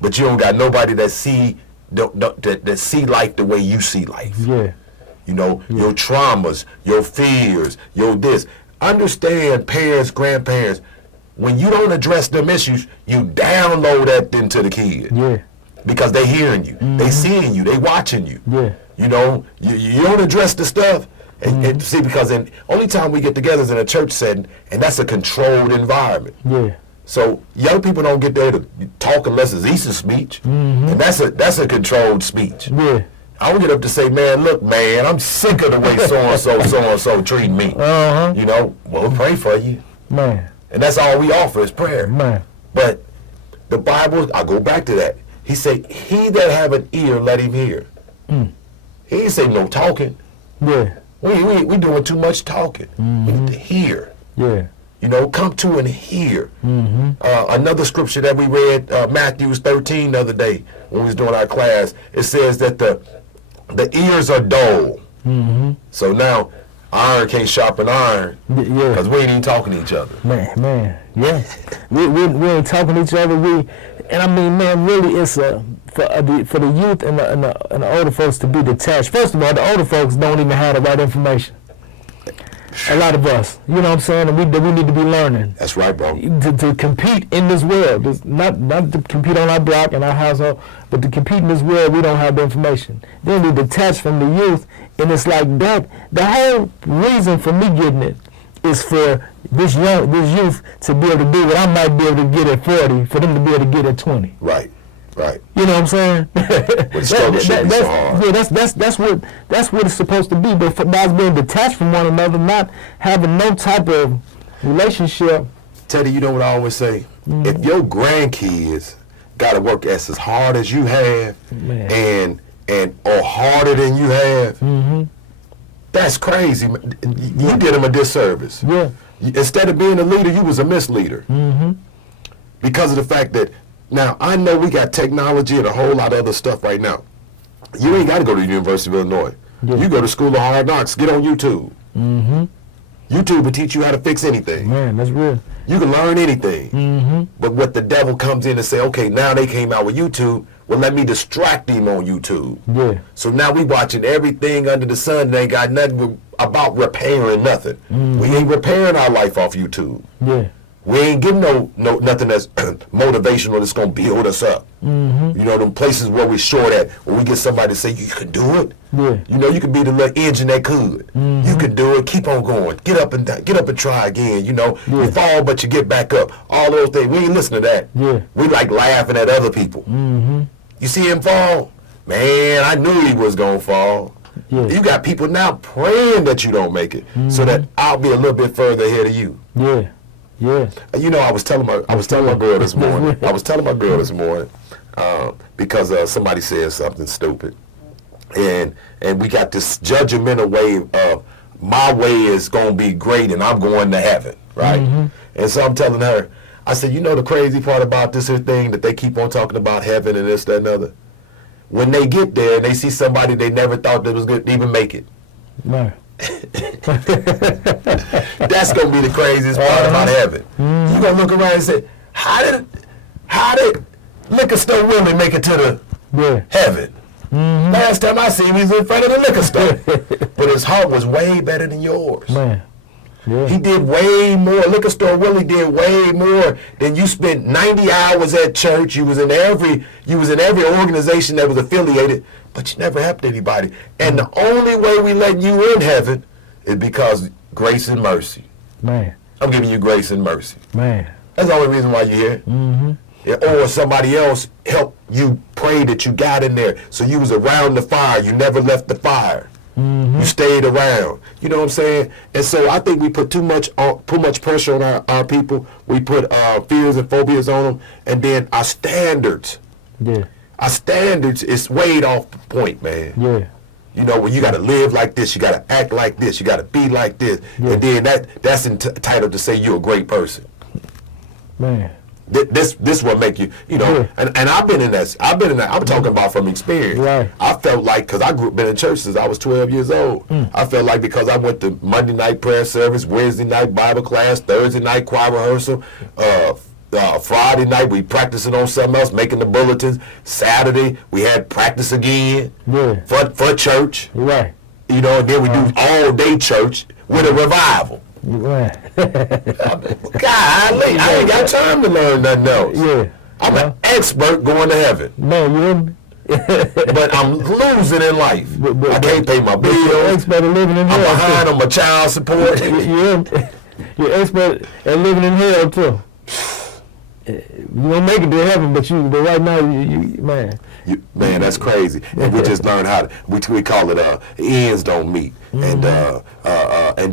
But you don't got nobody that see that see life the way you see life. You know, your traumas, your fears, your this. Understand, parents, grandparents, when you don't address them issues, you download that into the kid. Because they hearing you, they seeing you, they watching you. You know, you don't address the stuff. And see, because the only time we get together is in a church setting, and that's a controlled environment. So young people don't get there to talk unless it's Easter speech, and that's a controlled speech. I don't get up to say, man, look, man, I'm sick of the way so-and-so treating me. You know, well, we'll pray for you. And that's all we offer is prayer. But the Bible, I go back to that. He said, he that have an ear, let him hear. He didn't say no talking. We doing too much talking. We need to hear. You know, come to and hear. Another scripture that we read, Matthew 13 the other day when we was doing our class, it says that the ears are dull. So now iron can't sharpen iron because we ain't even talking to each other. We ain't talking to each other. And I mean, man, really, it's for the youth and the older folks to be detached. First of all, the older folks don't even have the right information. A lot of us, you know what I'm saying? And we need to be learning. That's right, bro. To compete in this world, it's not to compete on our block and our household, but to compete in this world, we don't have the information. Then we detach from the youth, and it's like that. The whole reason for me getting it is for this youth to be able to do what I might be able to get at 40, for them to be able to get at 20. Right. You know what I'm saying? That's what it's supposed to be. But for guys being detached from one another, not having no type of relationship. Teddy, you know what I always say? If your grandkids got to work as hard as you have, and or harder than you have, that's crazy. You did them a disservice. Instead of being a leader, you was a misleader. Because of the fact that, now, I know we got technology and a whole lot of other stuff right now. You ain't got to go to the University of Illinois. You go to School of Hard Knocks, get on YouTube. YouTube will teach you how to fix anything. Man, that's real. You can learn anything. But what the devil comes in and say, okay, now they came out with YouTube, well, let me distract him on YouTube. So now we watching everything under the sun that ain't got nothing about repairing nothing. We ain't repairing our life off YouTube. We ain't getting no nothing that's motivational that's gonna build us up. You know, them places where we short at, where we get somebody to say, you can do it. You know, you can be the little engine that could. You can do it, keep on going, get up and try again, you know. You fall, but you get back up. All those things, we ain't listening to that. We like laughing at other people. You see him fall? Man, I knew he was gonna fall. You got people now praying that you don't make it, so that I'll be a little bit further ahead of you. You know, I was telling my girl this morning. Because somebody said something stupid, and we got this judgmental way of my way is gonna be great and I'm going to heaven, right? And so I'm telling her, I said, you know the crazy part about this here thing that they keep on talking about heaven and this, that, and other? when they get there and they see somebody they never thought that was going to even make it. Right. That's going to be the craziest part about heaven. You're going to look around and say, how did liquor store Willie make it to the heaven? Last time I seen him, he was in front of the liquor store. But his heart was way better than yours. Man. Yeah. He did way more. Liquor store Willie did way more than you spent 90 hours at church. You was in every organization that was affiliated, but you never helped anybody. And the only way we let you in heaven is because grace and mercy. Man. I'm giving you grace and mercy. Man. That's the only reason why you're here. Yeah, or somebody else helped you pray that you got in there. So you was around the fire. You never left the fire. You stayed around. You know what I'm saying? And so I think we put too much pressure on our people. We put fears and phobias on them. And then our standards. Yeah. Our standards is way off point, man. Yeah. You know, when you got to live like this, you got to act like this, you got to be like this. Yeah. And then that's entitled to say you're a great person. Man. This will make you, you know, and I've been in that. I'm talking about from experience. Right. I felt like, because been in church since I was 12 years old. I felt like because I went to Monday night prayer service, Wednesday night Bible class, Thursday night choir rehearsal, Friday night we practicing on something else, making the bulletins. Saturday we had practice again for church. Right. You know, and then we do all day church with a revival. Right. Golly, I ain't got time to learn nothing else. Yeah. I'm an expert going to heaven. Man, you hear me? But I'm losing in life. I can't pay my bills. You're an expert at living in hell. I'm behind on my child support. You're expert at living in hell too. You won't make it to heaven, but right now, man. Man, that's crazy. And we just learned how to, we call it ends don't meet. And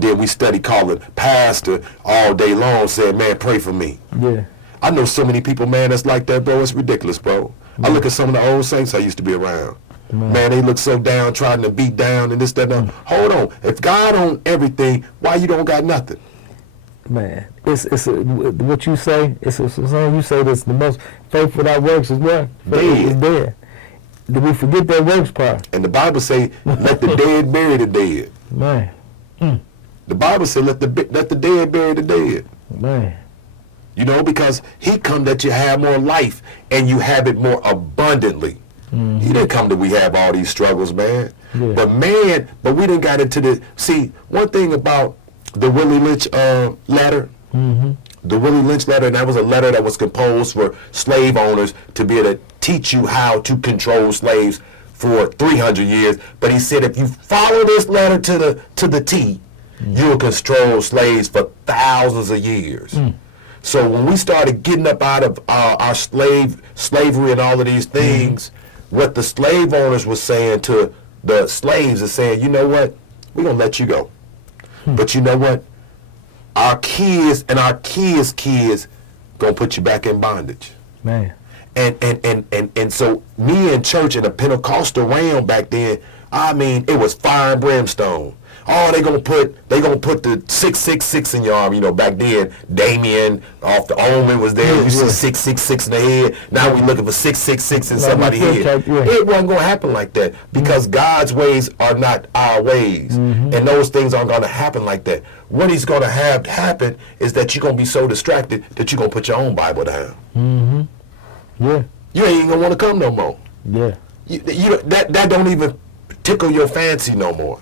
then we call it pastor all day long saying, man, pray for me. Yeah. I know so many people, man, that's like that, bro. It's ridiculous, bro. I look at some of the old saints I used to be around. Man, they look so down, trying to beat down and this, that, and that. Hold on. If God owns everything, why you don't got nothing? Man, what you say, it's a song you say that's the most faith without works is what? Dead. Is dead. Did we forget that works part? And the Bible say, let the dead bury the dead. Man. The Bible say, let the dead bury the dead. Man. You know, because he come that you have more life and you have it more abundantly. He didn't come that we have all these struggles, man. Yeah. But we didn't got into the, see, one thing about the Willie Lynch letter, the Willie Lynch letter, and that was a letter that was composed for slave owners to be able to teach you how to control slaves for 300 years. But he said, if you follow this letter to the T, you'll control slaves for thousands of years. So when we started getting up out of our slavery and all of these things, what the slave owners were saying to the slaves is saying, you know what, we're going to let you go. But you know what? Our kids and our kids' kids gonna put you back in bondage. Man. And so me in church in the Pentecostal realm back then, I mean, it was fire and brimstone. Oh, they gonna put the 666 in your arm. You know, back then, Damien off the Omen was there. You see 666 in the head. Now we looking for 666 in somebody's head. It wasn't gonna happen like that because God's ways are not our ways, and those things aren't gonna happen like that. What He's gonna have happen is that you're gonna be so distracted that you're gonna put your own Bible down. Yeah. You ain't gonna want to come no more. Yeah. That don't even tickle your fancy no more.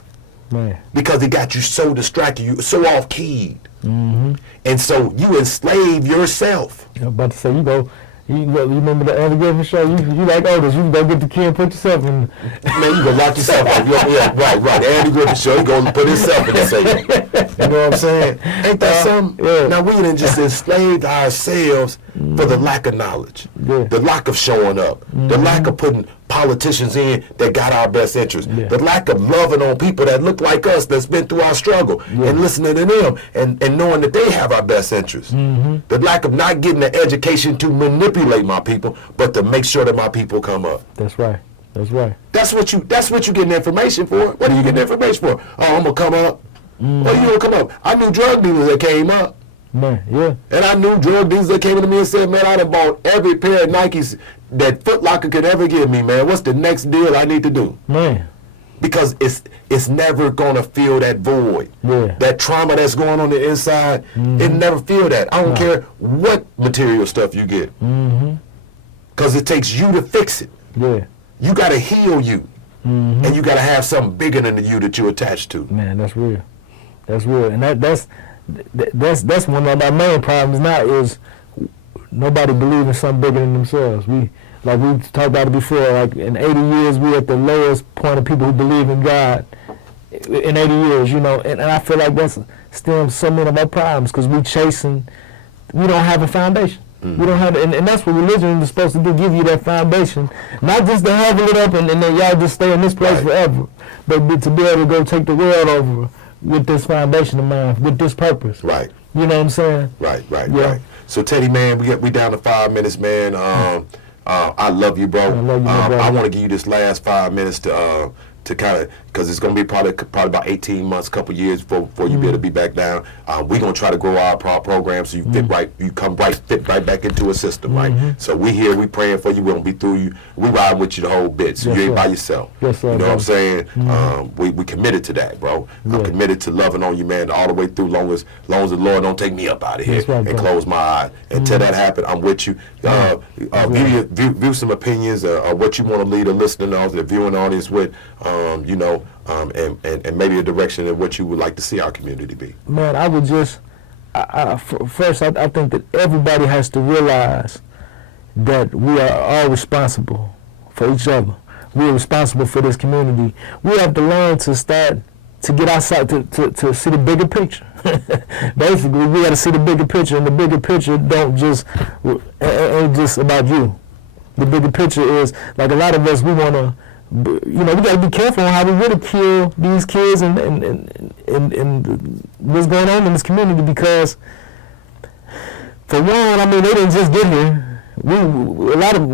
Man. Because it got you so distracted, you so off keyed, and so you enslave yourself. I'm about to say, you remember the Andy Griffith show? You like Otis, you can go get the key and put yourself in. Man, you gonna lock yourself up. Yeah, right. The Andy Griffith show, he gonna put himself in the safe. You know what I'm saying? Ain't that something? Yeah. Now we done just enslaved ourselves for the lack of knowledge, the lack of showing up, the lack of putting politicians in that got our best interest, the lack of loving on people that look like us, that's been through our struggle, and listening to them and knowing that they have our best interest. The lack of not getting the education to manipulate my people, but to make sure that my people come up. That's right. That's right. That's what you getting information for. What are you getting information for? Oh, I'm gonna come up. Well, you gonna come up. I knew drug dealers that came up. Man, yeah. And I knew drug dealers that came to me and said, man, I done bought every pair of Nikes that Foot Locker could ever give me, man. What's the next deal I need to do? Man. Because it's never going to fill that void. Yeah. That trauma that's going on the inside, it never feel that. I don't care what material stuff you get. Because it takes you to fix it. Yeah. You got to heal you. And you got to have something bigger than you that you're attached to. Man, that's real. That's real. And that's one of our main problems now is nobody believes in something bigger than themselves. We talked about it before, like in 80 years, we're at the lowest point of people who believe in God in 80 years, you know, and I feel like that's still so many of our problems because we don't have a foundation. We don't have, and that's what religion is supposed to do, give you that foundation, not just to level it up and then y'all just stay in this place forever, but to be able to go take the world over with this foundation of mine, with this purpose. Right. You know what I'm saying? Right. So Teddy, man, we down to 5 minutes, man. I love you, bro. I love you, my brother. I want to give you this last 5 minutes to kind of, because it's going to be probably about 18 months, couple years before you be able to be back down. We're going to try to grow our program so you fit right back into a system, right? So we here, we praying for you. We don't be through you. We riding with you the whole bit. So you ain't by yourself. Yes, sir, you know bro. what I'm saying? We committed to that, bro. I'm committed to loving on you, man, all the way through, long as the Lord don't take me up out of here and close my eyes. Until that happen, I'm with you. View some opinions of what you want to lead the listening audience, the viewing audience with, and maybe a direction of what you would like to see our community be. Man, I would just, first, I think that everybody has to realize that we are all responsible for each other. We are responsible for this community. We have to learn to start to get outside, to see the bigger picture. Basically, we got to see the bigger picture, and the bigger picture ain't just about you. The bigger picture is, like a lot of us, we want to, we got to be careful on how we ridicule these kids and what's going on in this community because, for one, I mean, they didn't just get here. A lot of,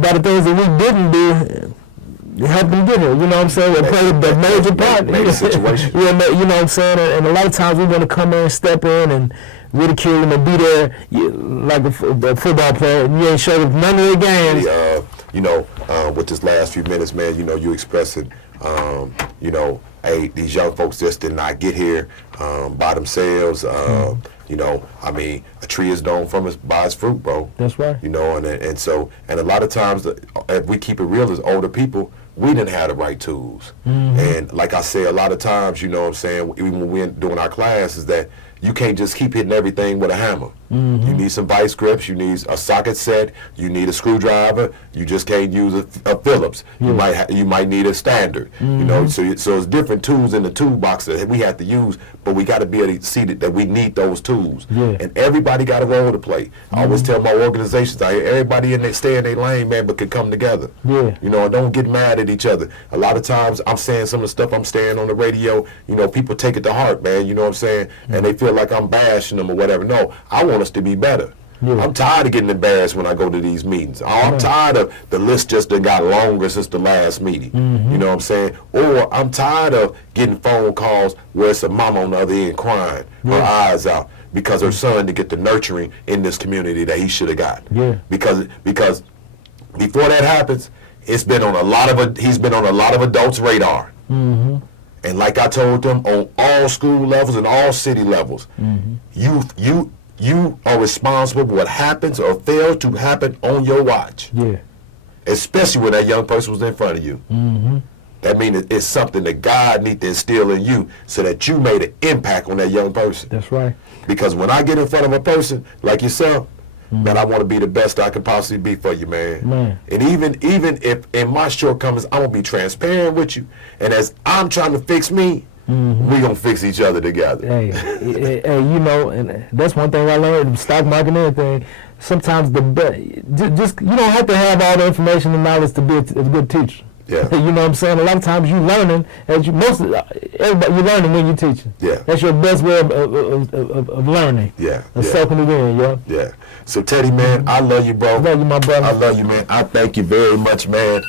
by the things that we didn't do, helped them get here. You know what I'm saying? They played the major part. Made the situation. You know what I'm saying? And a lot of times we want to come in, step in, and ridicule them and be there like a football player, and you ain't showed up none of the games. With this last few minutes, man, you expressing, hey, these young folks just did not get here by themselves. I mean, a tree is known by its fruit, bro. That's right. And a lot of times, if we keep it real as older people, we didn't have the right tools. And like I say, a lot of times, you know what I'm saying, even when we're doing our class, is that you can't just keep hitting everything with a hammer. You need some vice grips, you need a socket set, you need a screwdriver, you just can't use a Phillips. You might need a standard. So it's different tools in the toolbox that we have to use, but we got to be able to see that we need those tools. And everybody got a role to play. I always tell my organizations out here, everybody in there stay in their lane, man, but can come together. And don't get mad at each other. A lot of times I'm saying some of the stuff I'm saying on the radio, people take it to heart, man, you know what I'm saying? And they feel like I'm bashing them or whatever. No, I want us to be better. I'm tired of getting embarrassed when I go to these meetings. I'm tired of the list just done got longer since the last meeting. You know what I'm saying? Or I'm tired of getting phone calls where it's a mama on the other end crying, her eyes out, because her son didn't get the nurturing in this community that he should have got. Because before that happens, he's been on a lot of adults' radar. And like I told them, on all school levels and all city levels, you are responsible for what happens or fails to happen on your watch. Especially when that young person was in front of you. That means it's something that God needs to instill in you so that you made an impact on that young person. That's right. Because when I get in front of a person like yourself, man, I want to be the best I can possibly be for you, man. And even if in my shortcomings, I'm going to be transparent with you. And as I'm trying to fix me, we going to fix each other together. Hey, and that's one thing I learned in stock market and everything. Sometimes you don't have to have all the information and knowledge to be a good teacher. You know what I'm saying? A lot of times you're learning, everybody you're learning when you're teaching. That's your best way of learning. Of soaking it in, So Teddy, man, I love you, bro. I love you, my brother. I love you, man. I thank you very much, man,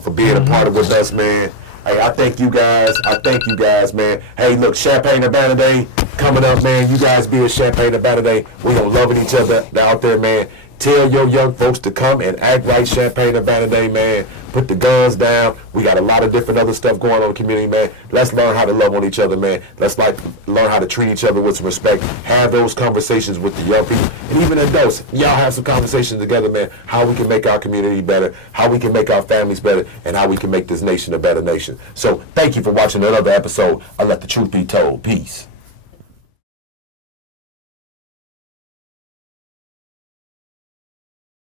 for being a part of with us, man. Hey, I thank you guys. I thank you guys, man. Hey, look, Champagne Urbana Day coming up, man. You guys be at Champagne Urbana Day. We gonna loving each other out there, man. Tell your young folks to come and act right Champagne Urbana Day, man. Put the guns down. We got a lot of different other stuff going on in the community, man. Let's learn how to love on each other, man. Let's learn how to treat each other with some respect. Have those conversations with the young people and even adults. Y'all have some conversations together, man. How we can make our community better, how we can make our families better, and how we can make this nation a better nation. So thank you for watching another episode of Let the Truth Be Told. Peace.